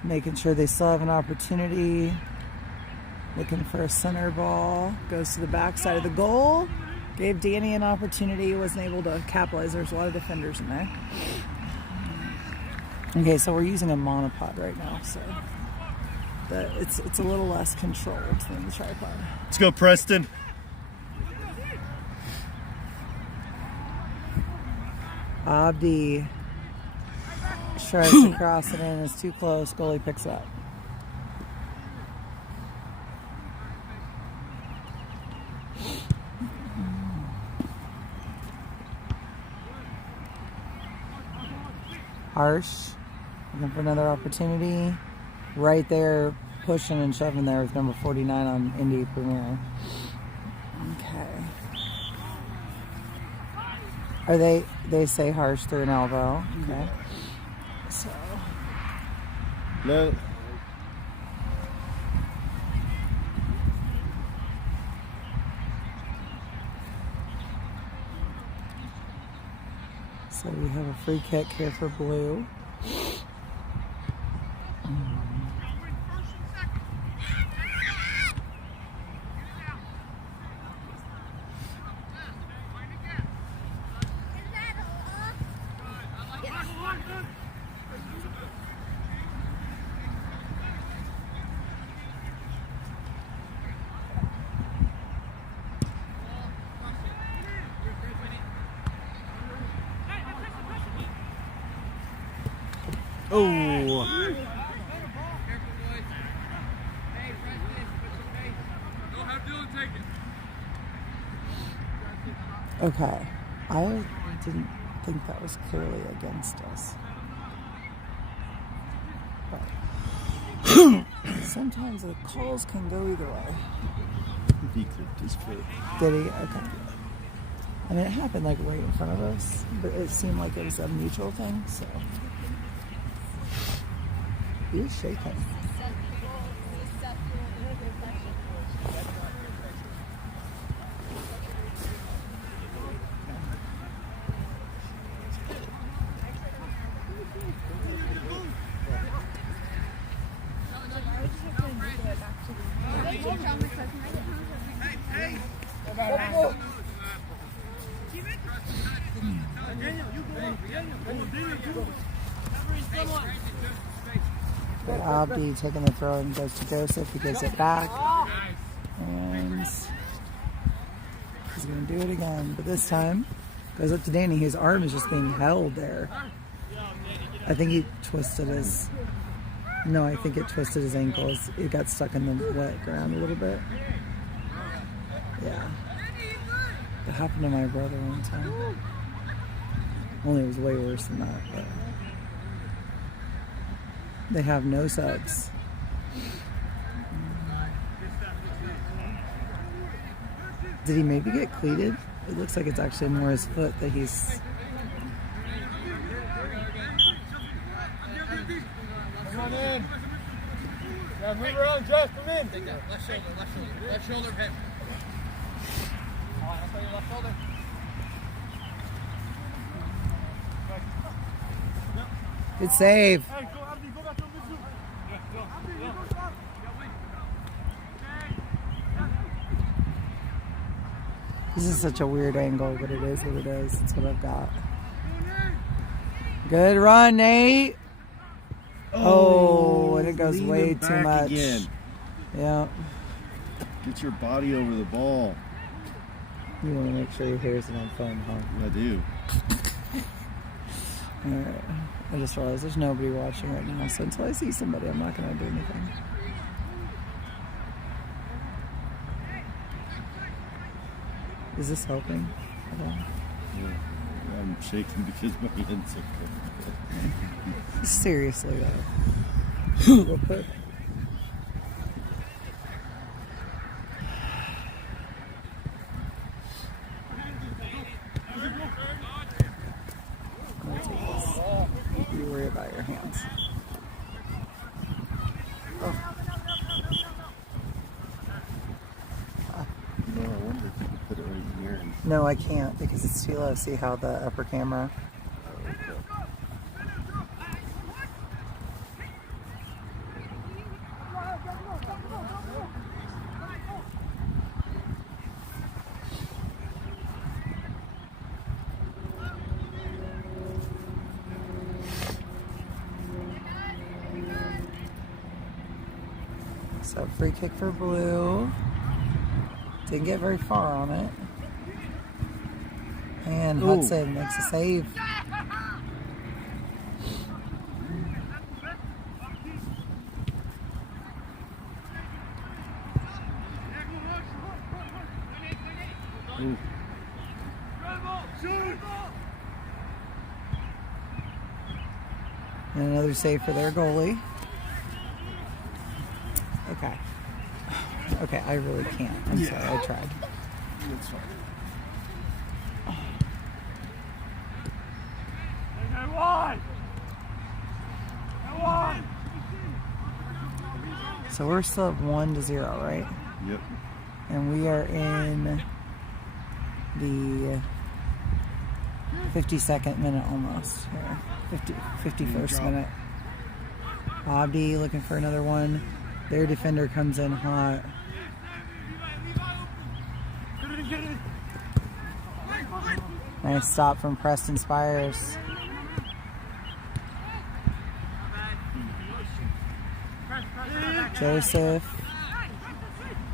making sure they still have an opportunity. Looking for a center ball. Goes to the backside of the goal. Gave Danny an opportunity. Wasn't able to capitalize. There's a lot of defenders in there. Okay, so we're using a monopod right now, so it's a little less controlled than the tripod. Let's go, Preston. Abdi tries to cross it in. It's too close. Goalie picks it up. Harsh, looking for another opportunity. Right there, pushing and shoving there with number 49 on Indy Premier. Okay. They say Harsh through an elbow. Okay. So. No. So we have a free kick here for Blue. Oh. Okay. I didn't think that was clearly against us. But sometimes the calls can go either way. He clipped his foot. Did he? Okay. I mean, it happened like right in front of us, but it seemed like it was a mutual thing, so. You're shaking. But Abdi taking the throw and goes to Joseph. He gives it back. And he's going to do it again. But this time, goes up to Danny. His arm is just being held there. I think he twisted his... No, I think it twisted his ankles. It got stuck in the wet ground a little bit. Yeah. That happened to my brother one time. Only it was way worse than that. But they have no subs. Did he maybe get cleated? It looks like it's actually more his foot that he's... Come on in. Yeah, move around, Jeff. Come in. Take that. Left shoulder, left shoulder. Left shoulder of him. All right, that's your left shoulder. Good save. Hey, go, Abdi, go back to Mitsu. Go. Abdi, go stop. This is such a weird angle, but it is what it is. It's what I've got. Good run, Nate. Oh, and it goes lean way him too back much. Again. Yeah. Get your body over the ball. You want to make sure your hair's on phone, huh? I do. Alright. I just realized there's nobody watching right now, so until I see somebody, I'm not going to do anything. Is this helping at all? Yeah. I'm shaking because my hands are cold. Seriously, though. Real quick. I'm gonna take this. You worry about your hands. Oh. No, I wonder if you could put it right here. And... No, I can't because it's too low. See how the upper camera... So free kick for Blue. Didn't get very far on it. And Hudson makes a save. Ooh. And another save for their goalie. Okay. Okay, I really can't. I'm sorry, I tried. That's fine. So we're still at 1-0, right? Yep. And we are in the 52nd minute almost. Here. 51st minute. Abdi looking for another one. Their defender comes in hot. Nice stop from Preston Spires. Joseph.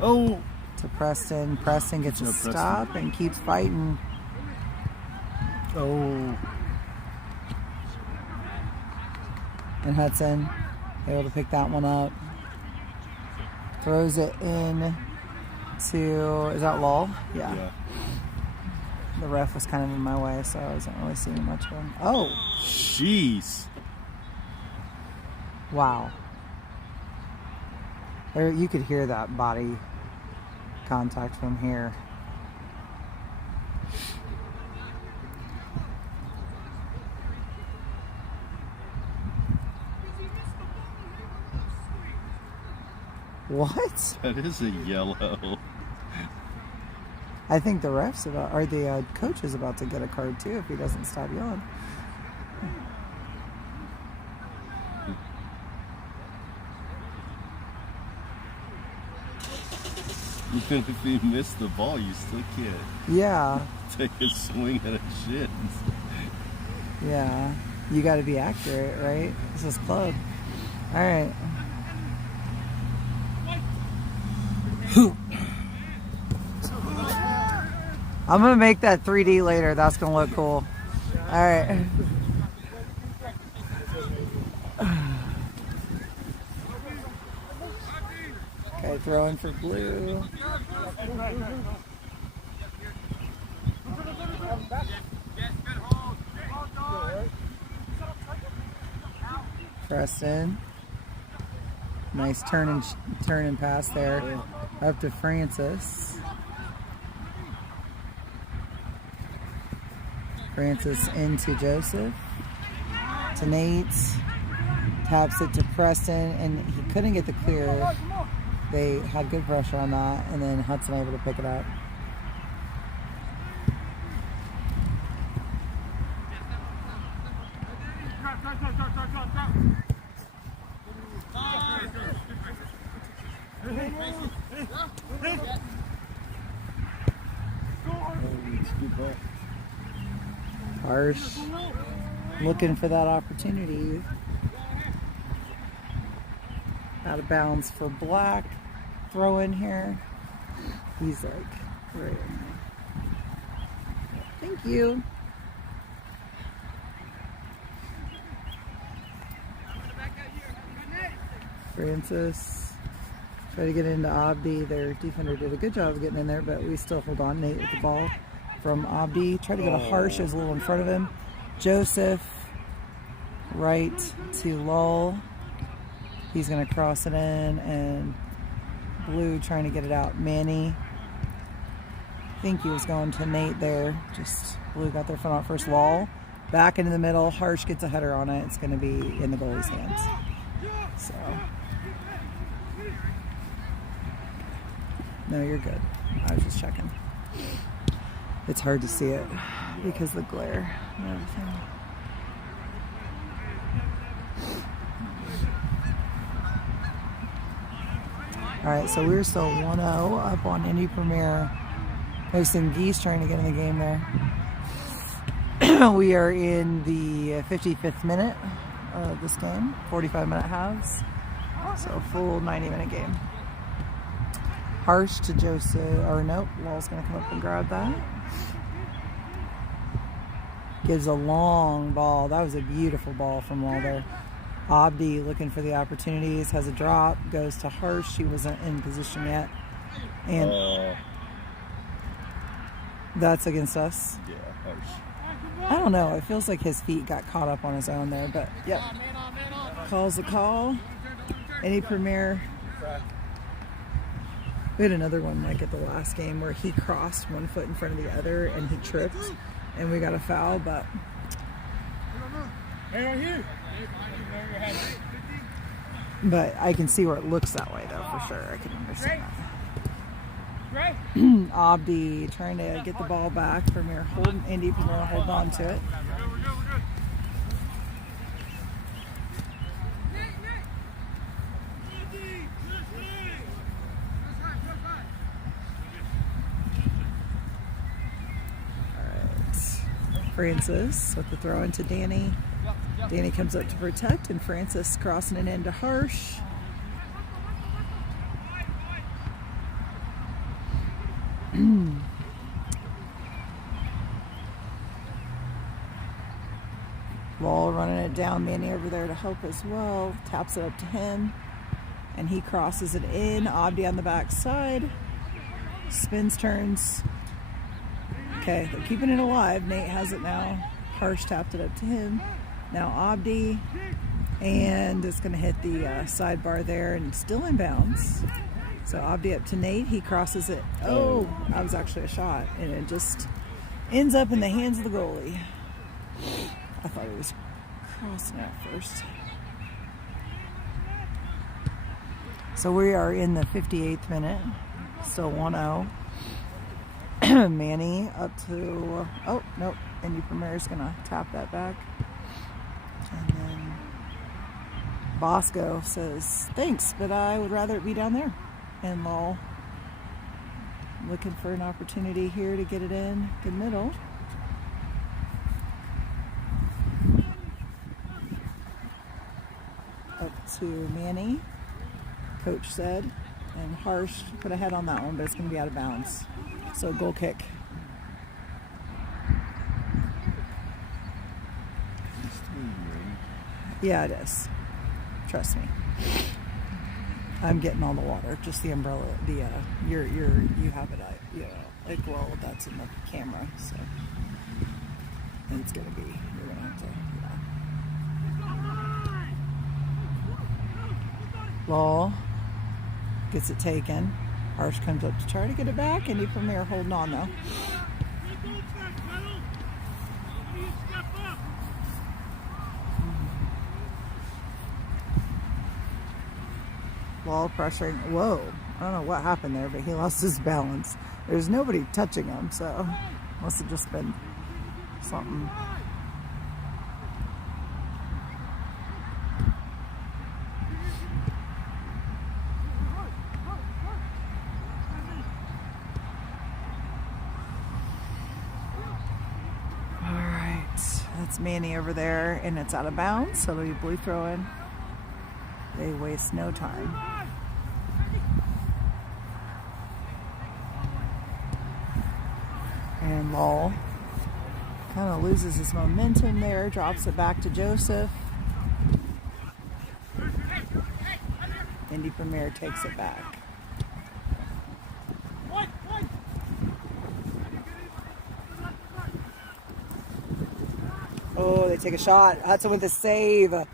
Oh! To Preston. Preston gets a stop and keeps fighting. Oh! And Hudson able to pick that one up. Throws it in to, is that Lull? Yeah. The ref was kind of in my way, so I wasn't really seeing much of him. Oh! Jeez! Wow. You could hear that body contact from here. What? That is a yellow. I think the ref's about, or the coach is about to get a card too if he doesn't stop yelling. Even if you miss the ball, you still can't Yeah. take a swing at a shit. Yeah, you got to be accurate, right? This is club. All right. I'm gonna make that 3D later. That's gonna look cool. All right. Okay, throwing for blue. Preston. Nice turn and pass there. Up to Francis. Francis into Joseph. To Nate. Taps it to Preston, and he couldn't get the clear. They had good pressure on that, and then Hudson able to pick it up. Harsh looking for that opportunity. Out of bounds for Black. Throw in here. He's like right in there. Thank you. Francis. Try to get into Abdi. Their defender did a good job of getting in there, but we still hold on. Nate with the ball from Abdi. Try to go to Harsh. It was a little in front of him. Joseph. Right to Lull. He's going to cross it in, and Blue trying to get it out. Manny. I think he was going to Nate there. Just Blue got their front out first. Lull. Back into the middle. Harsh gets a header on it. It's going to be in the goalie's hands. So. No, you're good. I was just checking. It's hard to see it because of the glare and everything. All right, so we're still 1-0 up on Indy Premier. There's some geese trying to get in the game there. We are in the 55th minute of this game, 45-minute halves. So full 90-minute game. Harsh to Joseph, or nope, Lull's going to come up and grab that. Gives a long ball. That was a beautiful ball from Lull there. Abdi looking for the opportunities, has a drop, goes to Harsh. He wasn't in position yet. And that's against us. Yeah, Harsh. I don't know. It feels like his feet got caught up on his own there, but yep. Calls the call. Any Premier. We had another one like at the last game where he crossed one foot in front of the other and he tripped and we got a foul, but I can see where it looks that way though, for sure. I can understand that. Abdi trying to get the ball back. Premier holding, Indy Premier holding on to it. Francis with the throw into Danny. Danny comes up to protect, and Francis crossing it into Harsh. Ball running it down. Manny over there to help as well. Taps it up to him, and he crosses it in. Abdi on the back side. Spins, turns. Okay, they're keeping it alive. Nate has it now. Harsh tapped it up to him. Now Abdi, and it's going to hit the sidebar there, and still in bounds. So Abdi up to Nate. He crosses it. Oh, that was actually a shot, and it just ends up in the hands of the goalie. I thought it was crossing it first. So we are in the 58th minute. Still 1-0. Manny up to, oh, nope. Indy Premier is going to tap that back. And then Bosco says, thanks, but I would rather it be down there. And Lull Looking for an opportunity here to get it in the middle. Up to Manny, coach said, and Harsh put a head on that one, but it's going to be out of bounds. So goal kick. Yeah, it is. Trust me. I'm getting all the water, just the umbrella. The you have it. Like well, that's in the camera, so and it's gonna be. You're gonna have to. Yeah. Law gets it taken. Harsh comes up to try to get it back. Indy Premier holding on though. Law pressuring. Whoa. I don't know what happened there, but he lost his balance. There's nobody touching him, so must have just been something. All right, that's Manny over there, and it's out of bounds, so it'll be blue throw-in. They waste no time. And Lowell kind of loses his momentum there, drops it back to Joseph. Indy Premier takes it back. Oh, they take a shot. Hudson with a save. That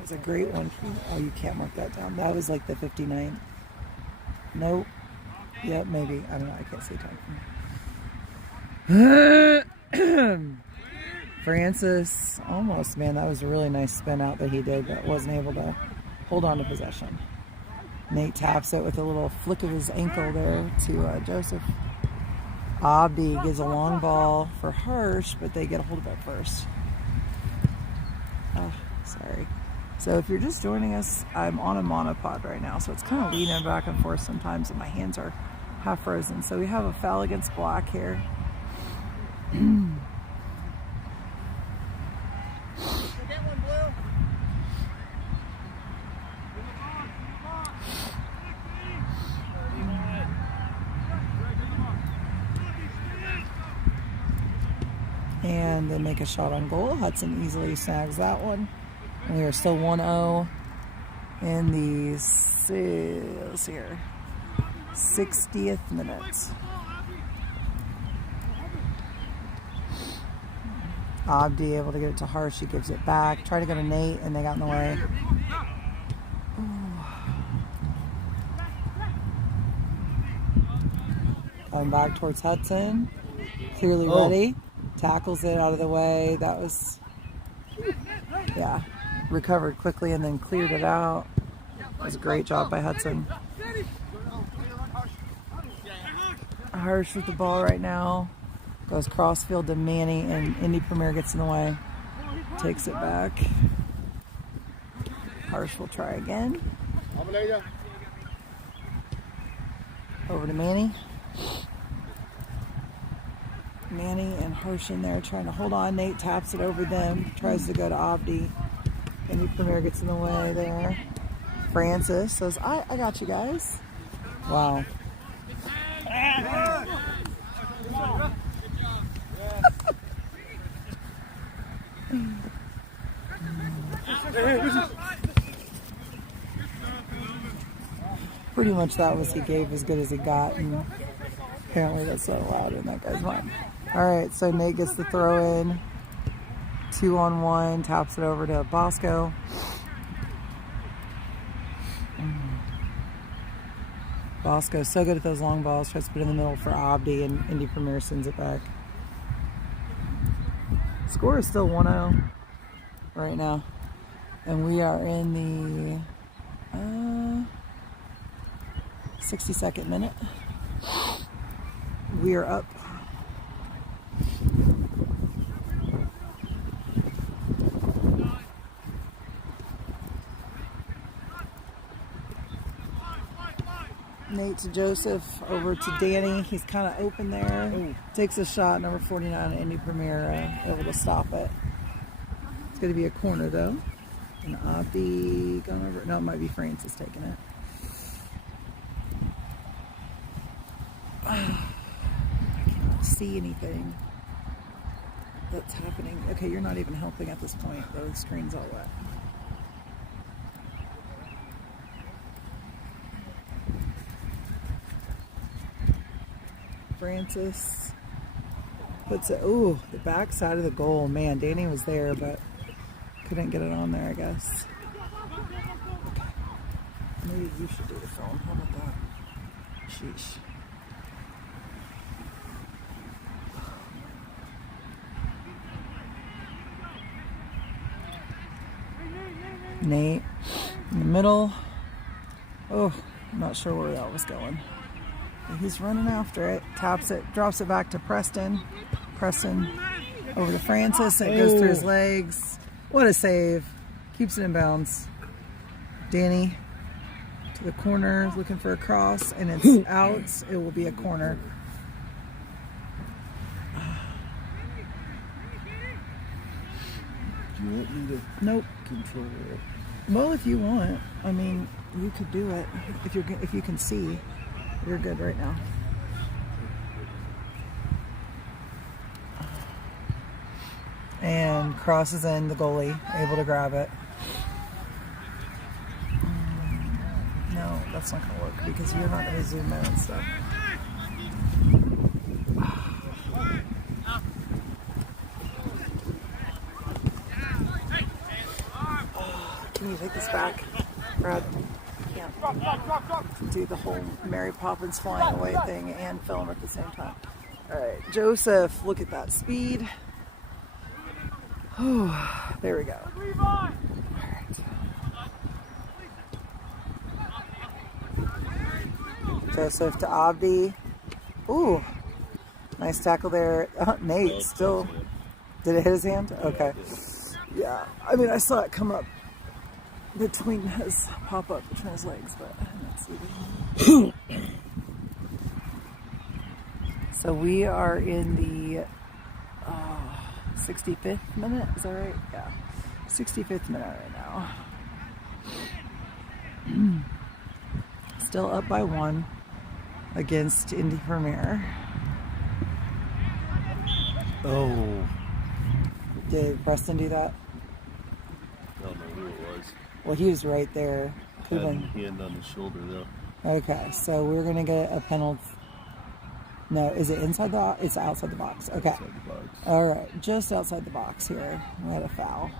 was a great one. Oh, you can't mark that down. That was like the 59th. Nope. Yep, maybe. I don't know. I can't see time. Francis, almost, man. That was a really nice spin out that he did, but wasn't able to hold on to possession. Nate taps it with a little flick of his ankle there to Joseph. Abdi gives a long ball for Hirsch, but they get a hold of it first. Oh, sorry. So if you're just joining us, I'm on a monopod right now, so it's kind of leaning back and forth sometimes, and my hands are half frozen. So we have a foul against Black here. And they make a shot on goal. Hudson easily snags that one. And we are still 1-0 in the 60th minute. Abdi able to get it to Harsh. He gives it back. Try to go to Nate, and they got in the way. Coming back towards Hudson. Clearly ready. Tackles it out of the way. That was, yeah, recovered quickly and then cleared it out. That was a great job by Hudson. Hirsch with the ball right now. Goes crossfield to Manny, and Indy Premier gets in the way. Takes it back. Hirsch will try again. Over to Manny. Manny and Hirsch in there trying to hold on. Nate taps it over them. Tries to go to Abdi. Indy Premier gets in the way there. Francis says, I got you guys. Wow. Pretty much that was he gave as good as he got, and apparently that's not allowed in that guy's mind. Alright, so Nate gets the throw in. 2-on-1, taps it over to Bosco. Bosco's so good at those long balls, tries to put it in the middle for Abdi, and Indy Premier sends it back. Score is still 1-0 right now. And we are in the 62nd minute. We are up. Nate to Joseph, over to Danny. He's kind of open there. Oh. Takes a shot, number 49, Indy Premier, able to stop it. It's going to be a corner though. And Abdi going over. No, it might be Francis taking it. I cannot see anything that's happening. Okay, you're not even helping at this point. The screen's all wet. Francis puts it. Ooh, the back side of the goal. Man, Danny was there, but couldn't get it on there, I guess. Okay. Maybe you should do the film. How about that? Sheesh. Nate in the middle. Oh, I'm not sure where that was going. But he's running after it. Taps it, drops it back to Preston. Preston over to Francis. It goes through his legs. What a save. Keeps it in bounds. Danny to the corner, looking for a cross, and it's out. It will be a corner. Do you want me to Nope. control it? Well, if you want, I mean, you could do it if you can see. You're good right now. And crosses in the goalie, able to grab it. No, that's not going to work because you're not going to zoom in and stuff. Can you take this back, Brad? Can't do the whole Mary Poppins flying away thing and film at the same time. All right, Joseph, look at that speed. Oh, there we go. All right. Joseph to Abdi. Ooh, nice tackle there. Nate still. Did it hit his hand? Okay. Yeah, I mean, I saw it come up between his pop up between his legs, but I didn't see it. So we are in the 65th minute. Is that right? Yeah, 65th minute right now. Still up by 1 against Indy Premier. Oh. Did Preston do that? I don't know who it was. Well, he was right there. Had a hand on his shoulder though. Okay, so we're gonna get a penalty. No, is it inside the? It's outside the box. Okay. Outside the box. All right, just outside the box here. We had a foul.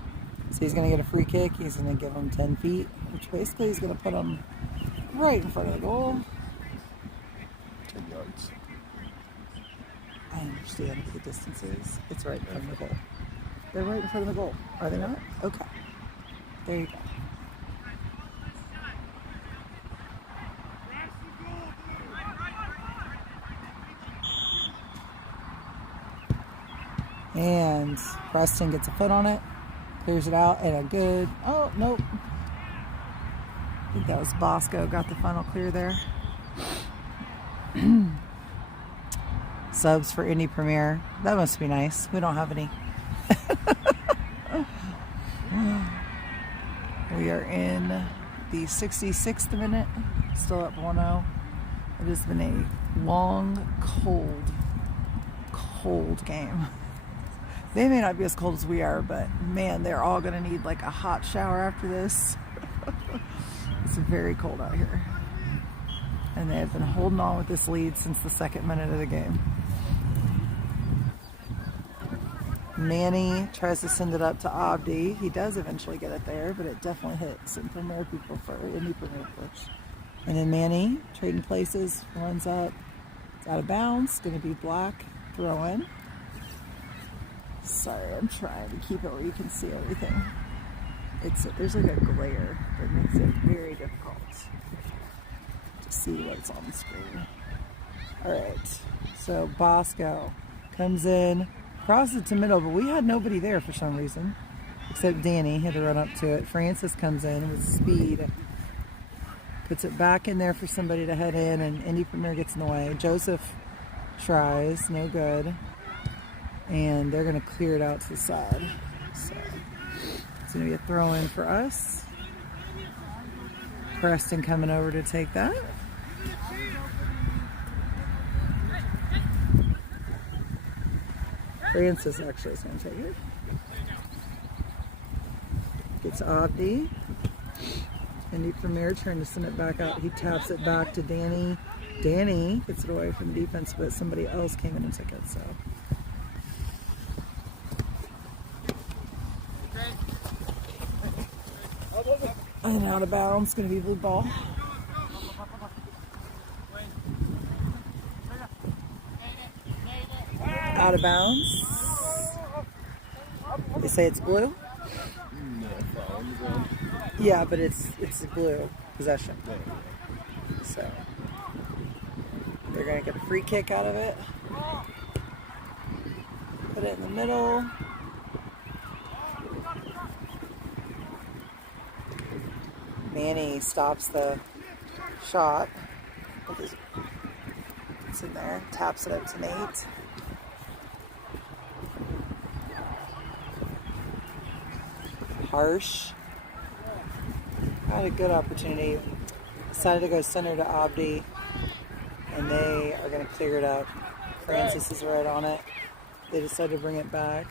So he's gonna get a free kick. He's gonna give him 10 feet, which basically is gonna put him right in front of the goal. 10 yards. I understand what the distance is. It's right in front of the goal. They're right in front of the goal. Are they not? Okay. There you go. And Preston gets a foot on it, clears it out, and a good, oh, nope. I think that was Bosco, got the final clear there. Subs for Indy Premier. That must be nice. We don't have any. We are in the 66th minute, still up 1-0. It has been a long, cold game. They may not be as cold as we are, but man, they're all going to need like a hot shower after this. It's very cold out here. And they have been holding on with this lead since the 2nd minute of the game. Manny tries to send it up to Abdi. He does eventually get it there, but it definitely hits some Premier people for Indy Premier push. And then Manny, trading places, runs up. It's out of bounds. Going to be Black throw in. Sorry, I'm trying to keep it where you can see everything. There's like a glare that makes it very difficult to see what's on the screen. All right, so Bosco comes in, crosses it to middle, but we had nobody there for some reason, except Danny. He had to run up to it. Francis comes in with speed. Puts it back in there for somebody to head in, and Indy Premier gets in the way. Joseph tries, no good. And they're going to clear it out to the side. So it's going to be a throw in for us. Preston coming over to take that. Francis actually is going to take it. Gets Abdi. Indy Premier trying to send it back out. He taps it back to Danny. Danny gets it away from the defense, but somebody else came in and took it. So and out of bounds, going to be blue ball. Out of bounds. They say it's blue. Yeah, but it's blue possession. So they're gonna get a free kick out of it. Put it in the middle. Manny stops the shot. It's in there. Taps it up to Nate. Harsh. Had a good opportunity. Decided to go center to Abdi, and they are going to clear it up. Francis is right on it. They decided to bring it back.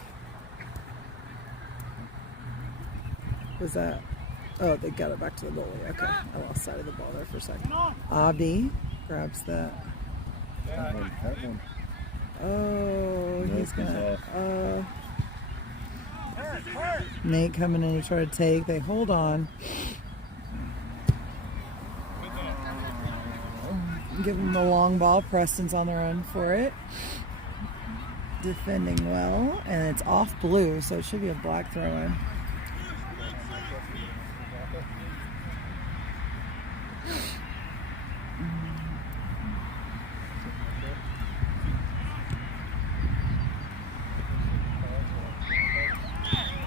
Was that? Oh, they got it back to the goalie. Okay, I lost sight of the ball there for a second. Abdi grabs that. Oh, he's gonna. Nate coming in to try to take. They hold on. Give him the long ball. Preston's on the run for it. Defending well. And it's off blue, so it should be a black throw-in.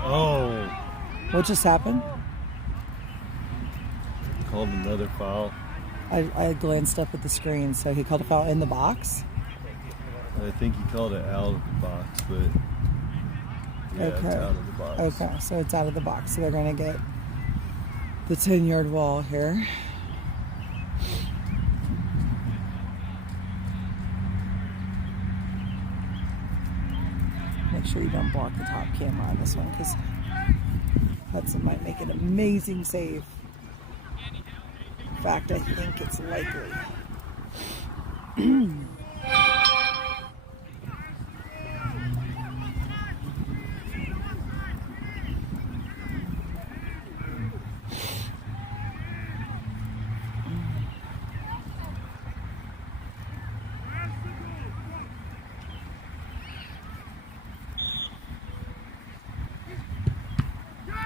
Oh. What just happened? Called another foul. I glanced up at the screen, so he called a foul in the box? I think he called it out of the box, but yeah, Okay. it's out of the box. Okay, so it's out of the box. So they're going to get the 10-yard wall here. Make sure you don't block the top camera on this one, because Hudson might make an amazing save. In fact, I think it's likely.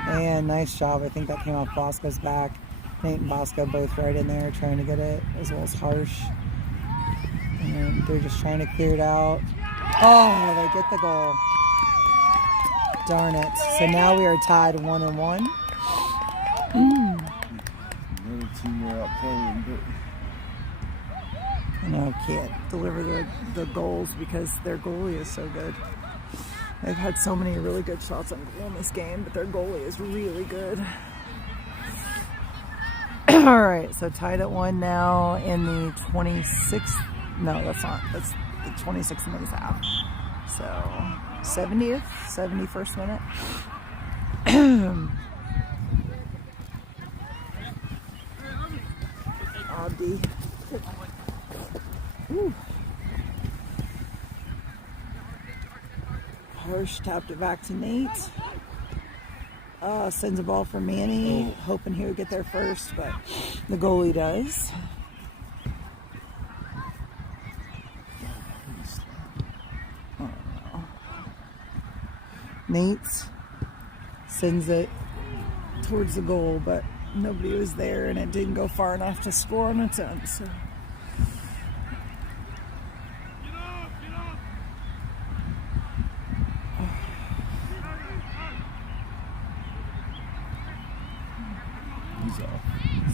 And nice job. I think that came off Bosco's back. Nate and Bosco both right in there trying to get it, as well as Harsh. And they're just trying to clear it out. Oh, they get the goal. Darn it. So now we are tied 1-1. Another team we're out playing, but I know can't deliver the goals because their goalie is so good. They've had so many really good shots on goal in this game, but their goalie is really good. All right, so tied at 1 now in the 26th. No, that's not. That's the 26th minute half. So 70th, 71st minute. Abdi. Ooh. Harsh tapped it back to Nate. Sends a ball for Manny, hoping he would get there first, but the goalie does. Nate sends it towards the goal, but nobody was there, and it didn't go far enough to score on its own. So.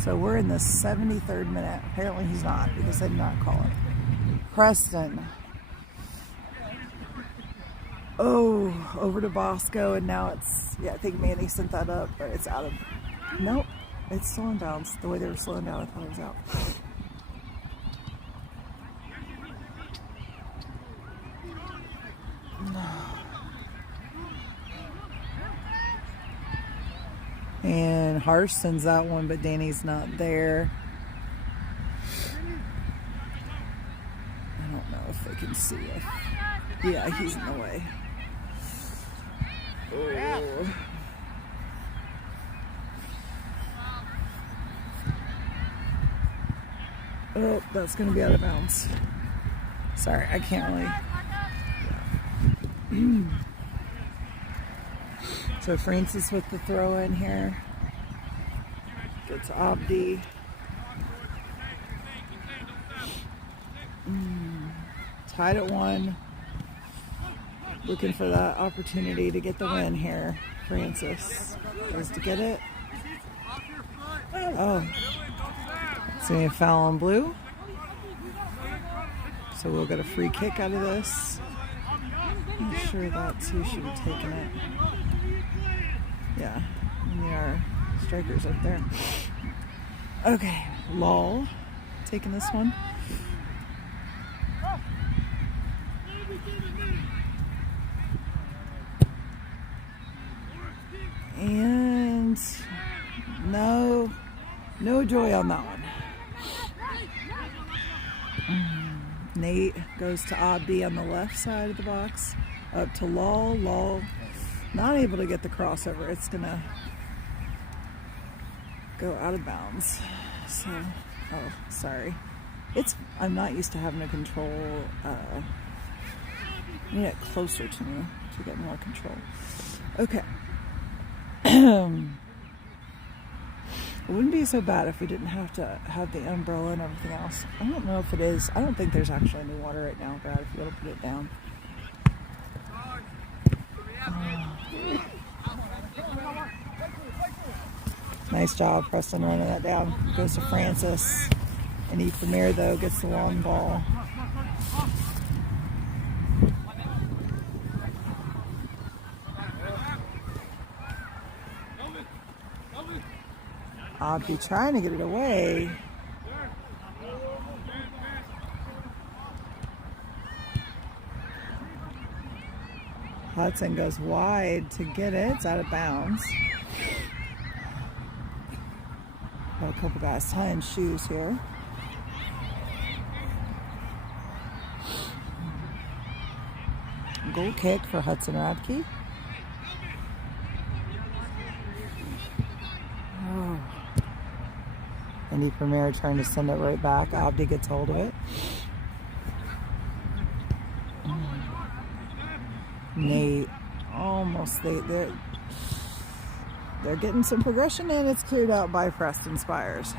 So we're in the 73rd minute. Apparently he's not because they did not call it. Preston. Oh, over to Bosco, and now it's, yeah, I think Manny sent that up, but it's out of, nope, it's still in bounds. The way they were slowing down, I thought it was out. And Harsh sends that one, but Danny's not there. I don't know if they can see it. Yeah, he's in the way. Oh. Oh, that's going to be out of bounds. Sorry, I can't really. So Francis with the throw in here. Gets Abdi. Tied at 1. Looking for that opportunity to get the win here. Francis goes to get it. Oh. So a foul on blue. So we'll get a free kick out of this. I'm sure that's who should have taken it. Yeah, and they are strikers up there. Okay, Lol taking this one. And no joy on that one. Nate goes to Abdi on the left side of the box. Up to Lol. Lol not able to get the crossover. It's gonna go out of bounds. So, oh, sorry. I'm not used to having to control. I need it closer to me to get more control. Okay. It wouldn't be so bad if we didn't have to have the umbrella and everything else. I don't know if it is. I don't think there's actually any water right now, Brad, if you want to put it down. Nice job, Preston, running that down. Goes to Francis. And Premier, though, gets the long ball. Abdi trying to get it away. Hudson goes wide to get it. It's out of bounds. Got a couple guys tying shoes here. Goal kick for Hudson Radke. Oh. Indy Premier trying to send it right back. Abdi gets hold of it. Nate almost they're getting some progression in. It's cleared out by Preston Spires.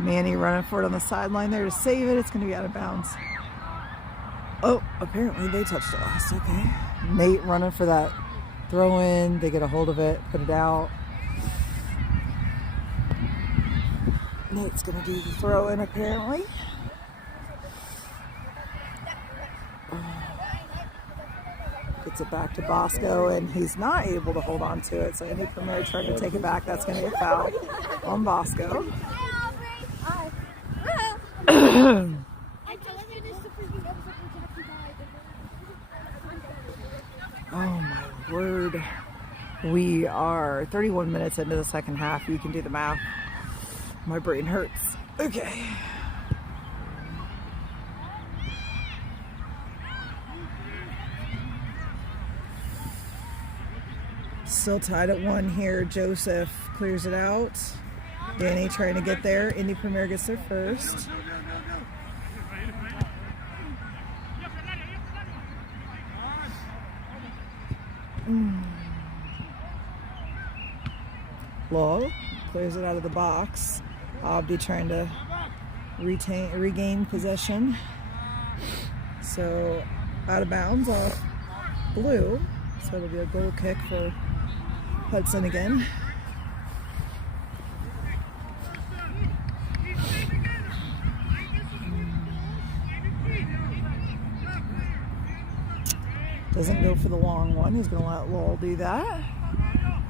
Manny running for it on the sideline there to save it. It's going to be out of bounds. Oh, apparently they touched it last. Okay. Nate running for that throw in. They get a hold of it, put it out. Nate's going to do the throw in apparently. Gets it back to Bosco, and he's not able to hold on to it. So Indy Premier trying to take it back. That's going to be a foul on Bosco. Oh my word. We are 31 minutes into the second half. You can do the math. My brain hurts. Okay. Still tied at 1 here. Joseph clears it out. Danny trying to get there. Indy Premier gets there first. Low clears it out of the box. Abdi trying to regain possession. So out of bounds off blue. So it'll be a goal kick for Hudson again. Doesn't go for the long one. He's going to let Lowell do that.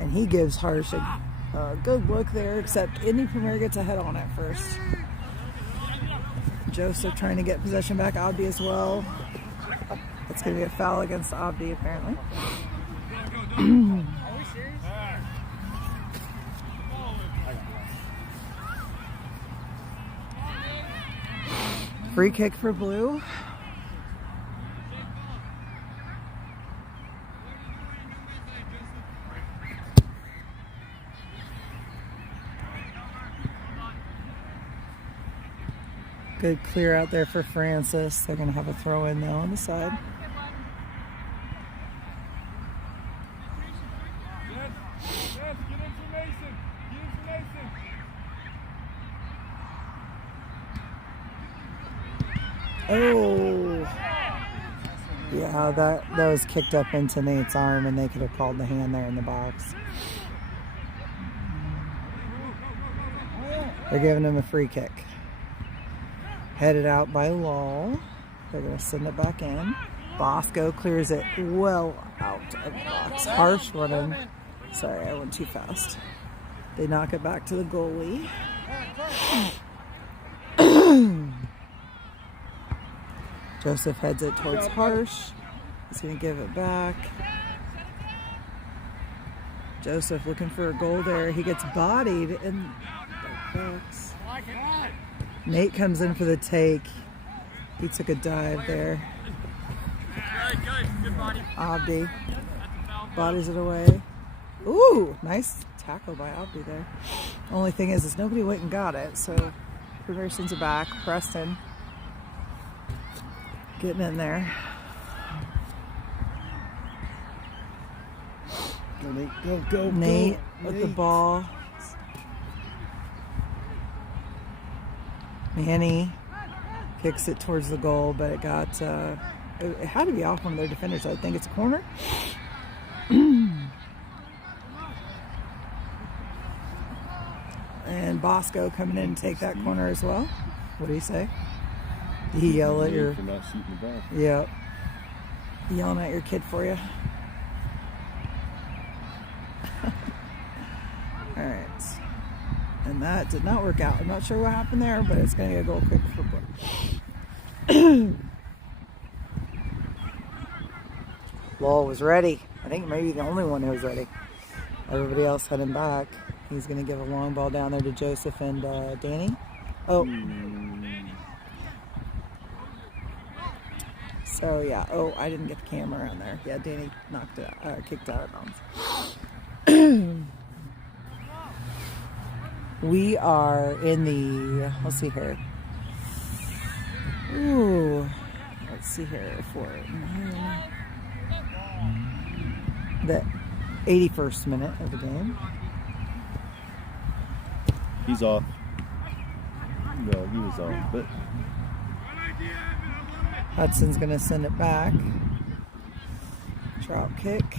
And he gives Harsh a good look there, except Indy Premier gets a head on it first. Joseph trying to get possession back. Abdi as well. It's going to be a foul against Abdi, apparently. Free kick for Blue. Good clear out there for Francis. They're going to have a throw in now on the side. Oh, yeah, that was kicked up into Nate's arm, and they could have called the hand there in the box. They're giving him a free kick. Headed out by Lowell. They're going to send it back in. Bosco clears it well out of the box. Harsh running. Sorry, I went too fast. They knock it back to the goalie. Joseph heads it towards Harsh. He's going to give it back. Joseph looking for a goal there. He gets bodied in the box. Nate comes in for the take. He took a dive there. Abdi bodies it away. Ooh, nice tackle by Abdi there. Only thing is nobody went and got it, so Premier sends it back. Preston getting in there. Go, Nate. Go. Nate with the ball. Manny kicks it towards the goal, but it got it had to be off one of their defenders. I think it's a corner. And Bosco coming in to take that corner as well. What do you say? Did he yell at your? For not shooting the ball. Yep. Yelling at your kid for you. All right. And that did not work out. I'm not sure what happened there, but it's going to get a goal kick for Blue. Lowell was ready. I think maybe the only one who was ready. Everybody else heading back. He's going to give a long ball down there to Joseph and Danny. Oh. So, yeah. Oh, I didn't get the camera on there. Yeah, Danny knocked it out, kicked out of bounds. We are in the, let's see here. Ooh, let's see here for the 81st minute of the game. He's off. No, he was off, but Hudson's going to send it back. Drop kick.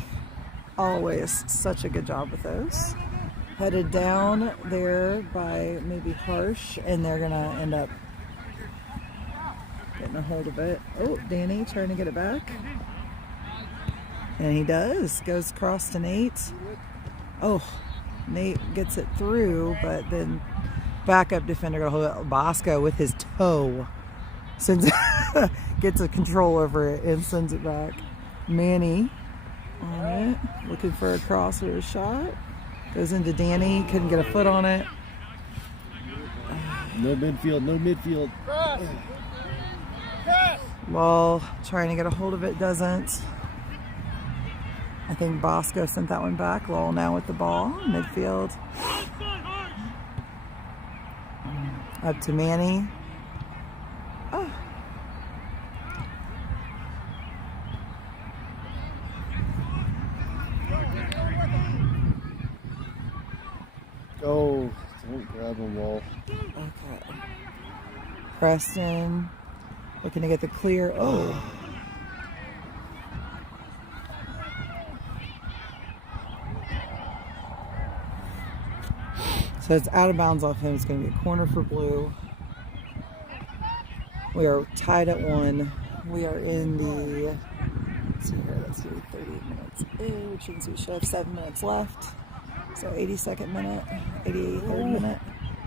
Always such a good job with those. Headed down there by maybe Harsh, and they're going to end up getting a hold of it. Oh, Danny trying to get it back. And he does. Goes across to Nate. Oh, Nate gets it through, but then backup defender got hold of it. Bosco with his toe sends gets a control over it and sends it back. Manny on it, looking for a crossover shot. Goes into Danny, couldn't get a foot on it. no midfield. Well, trying to get a hold of it, doesn't. I think Bosco sent that one back. Lowell now with the ball, midfield. Up to Manny. Oh. Oh, don't grab him, Wall. Okay. Preston looking to get the clear. Oh. So it's out of bounds off him. It's going to be a corner for Blue. We are tied at 1. We are in the, let's see here, let's see actually 38 minutes, which means we should have 7 minutes left. So 82nd minute, 83rd minute.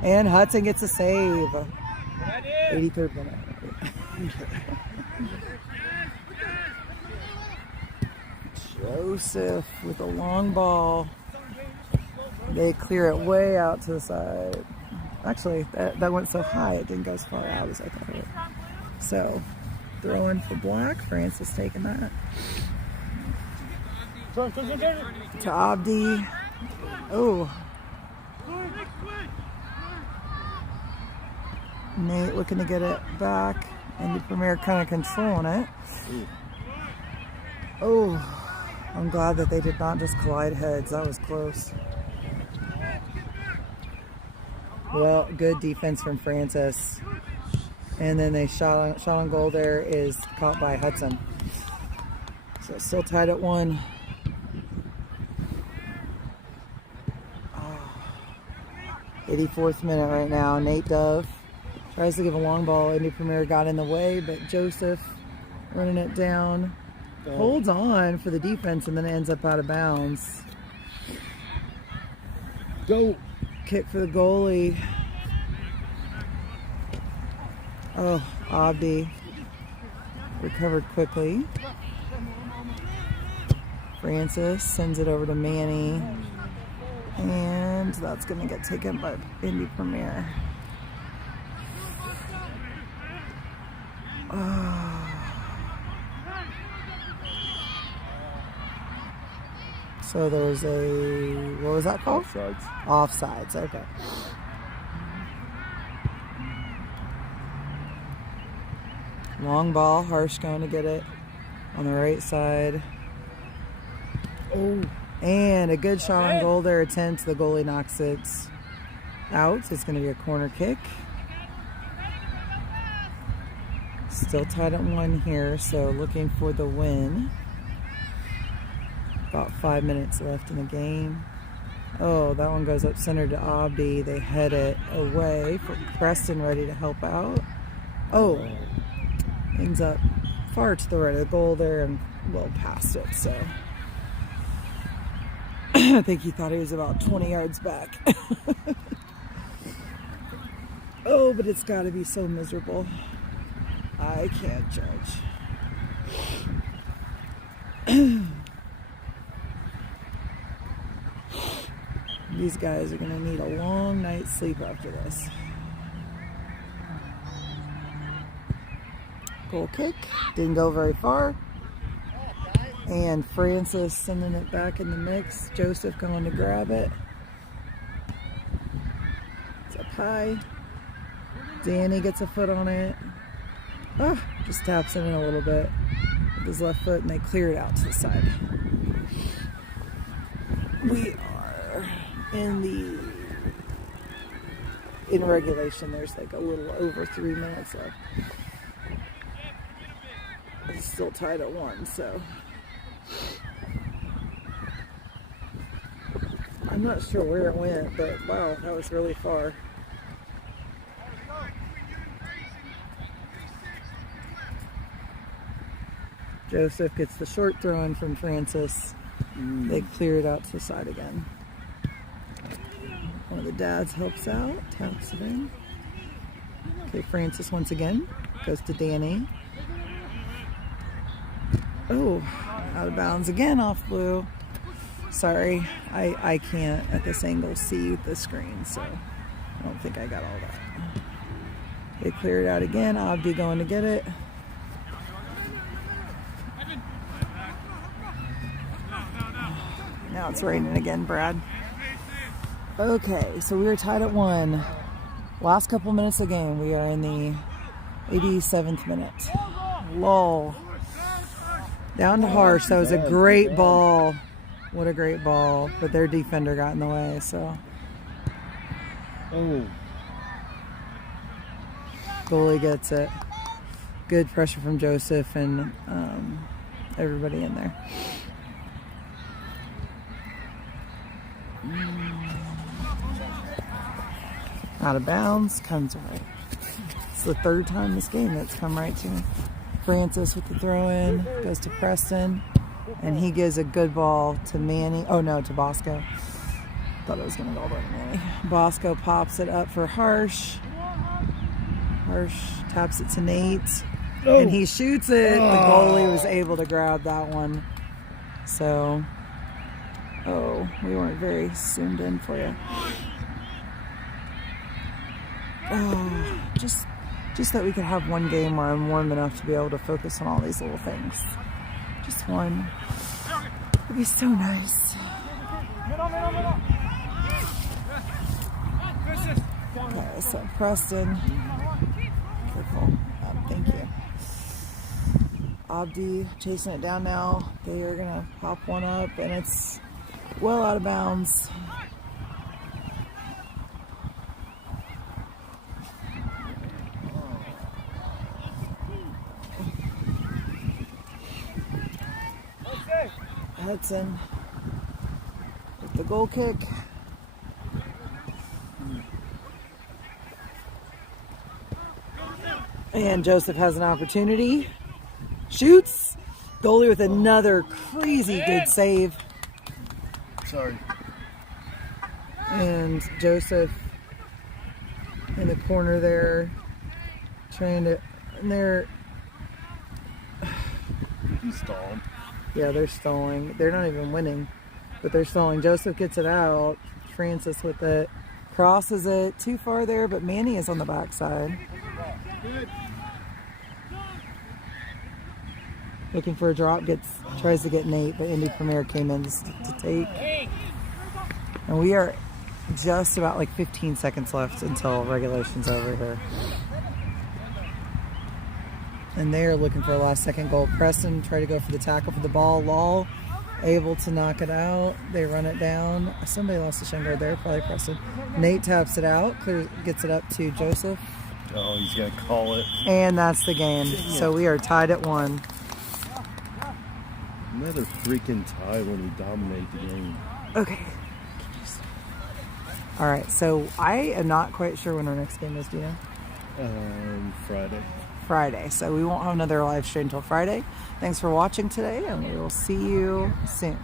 And Hudson gets a save. 83rd minute. Joseph with a long ball. They clear it way out to the side. Actually, that went so high it didn't go as far out as I thought it would. So, throwing for Black. Francis taking that. To Abdi. Oh. Nate looking to get it back. Indy Premier kind of controlling it. Oh. I'm glad that they did not just collide heads. That was close. Well, good defense from Francis. And then they shot on goal there is caught by Hudson. So still tied at 1. Oh. 84th minute right now. Nate Dove tries to give a long ball. Indy Premier got in the way, but Joseph running it down. Holds on for the defense and then ends up out of bounds. Go. Kick for the goalie. Oh, Abdi recovered quickly. Francis sends it over to Manny. And that's going to get taken by Indy Premier. So there's a, what was that called? Offsides. Offsides, okay. Long ball, Harsh going to get it on the right side. Oh, and a good shot on goal there, attempt. The goalie knocks it out. It's going to be a corner kick. Still tied at 1 here, so looking for the win. About 5 minutes left in the game. Oh, that one goes up center to Abdi. They head it away for Preston, ready to help out. Oh, ends up far to the right of the goal there and well past it. So I think he thought he was about 20 yards back. Oh, but it's got to be so miserable. I can't judge. These guys are going to need a long night's sleep after this. Goal kick. Didn't go very far. And Francis sending it back in the mix. Joseph going to grab it. It's up high. Danny gets a foot on it. Oh, just taps it in a little bit with his left foot and they clear it out to the side. We are in regulation. There's like a little over 3 minutes left. It's still tied at 1, so I'm not sure where it went, but wow, that was really far. Joseph gets the short throw in from Francis. They clear it out to the side again. One of the dads helps out, taps it in. Okay, Francis once again goes to Danny. Oh, out of bounds again off blue. Sorry, I can't at this angle see the screen, so I don't think I got all that. They clear it out again. Abdi going to get it. Now it's raining again, Brad. Okay, so we are tied at 1. Last couple minutes of the game. We are in the 87th minute. Lull. Down to Harsh. That was a great ball. What a great ball. But their defender got in the way, so. Oh. Goalie gets it. Good pressure from Joseph and everybody in there. Out of bounds, comes right. It's the 3rd time this game that's come right to me. Francis with the throw in, goes to Preston. And he gives a good ball to Manny. Oh no, to Bosco. Thought it was going to go all the way to Manny. Bosco pops it up for Harsh. Harsh taps it to Nate. And he shoots it. The goalie was able to grab that one. So, we weren't very zoomed in for you. Just that we could have one game where I'm warm enough to be able to focus on all these little things. Just one. It'd be so nice. Okay, so Preston. Careful. Thank you. Abdi chasing it down now. They are going to pop one up, and it's well out of bounds. Hudson with the goal kick. And Joseph has an opportunity. Shoots. Goalie with another crazy good save. Sorry. And Joseph in the corner there trying to, and they're, He's stalling. yeah, they're stalling. They're not even winning, but they're stalling. Joseph gets it out. Francis with it. Crosses it too far there, but Manny is on the backside. Looking for a drop, tries to get Nate, but Indy Premier came in to take. And we are just about like 15 seconds left until regulation's over here. And they are looking for a last second goal. Preston tried to go for the tackle for the ball. Law able to knock it out. They run it down. Somebody lost a shin guard there, probably Preston. Nate taps it out, gets it up to Joseph. Oh, he's going to call it. And that's the game. So we are tied at 1. Another freaking tie when we dominate the game. Okay. All right, so I am not quite sure when our next game is, do you know? Friday. So we won't have another live stream until Friday. Thanks for watching today, and we will see you soon.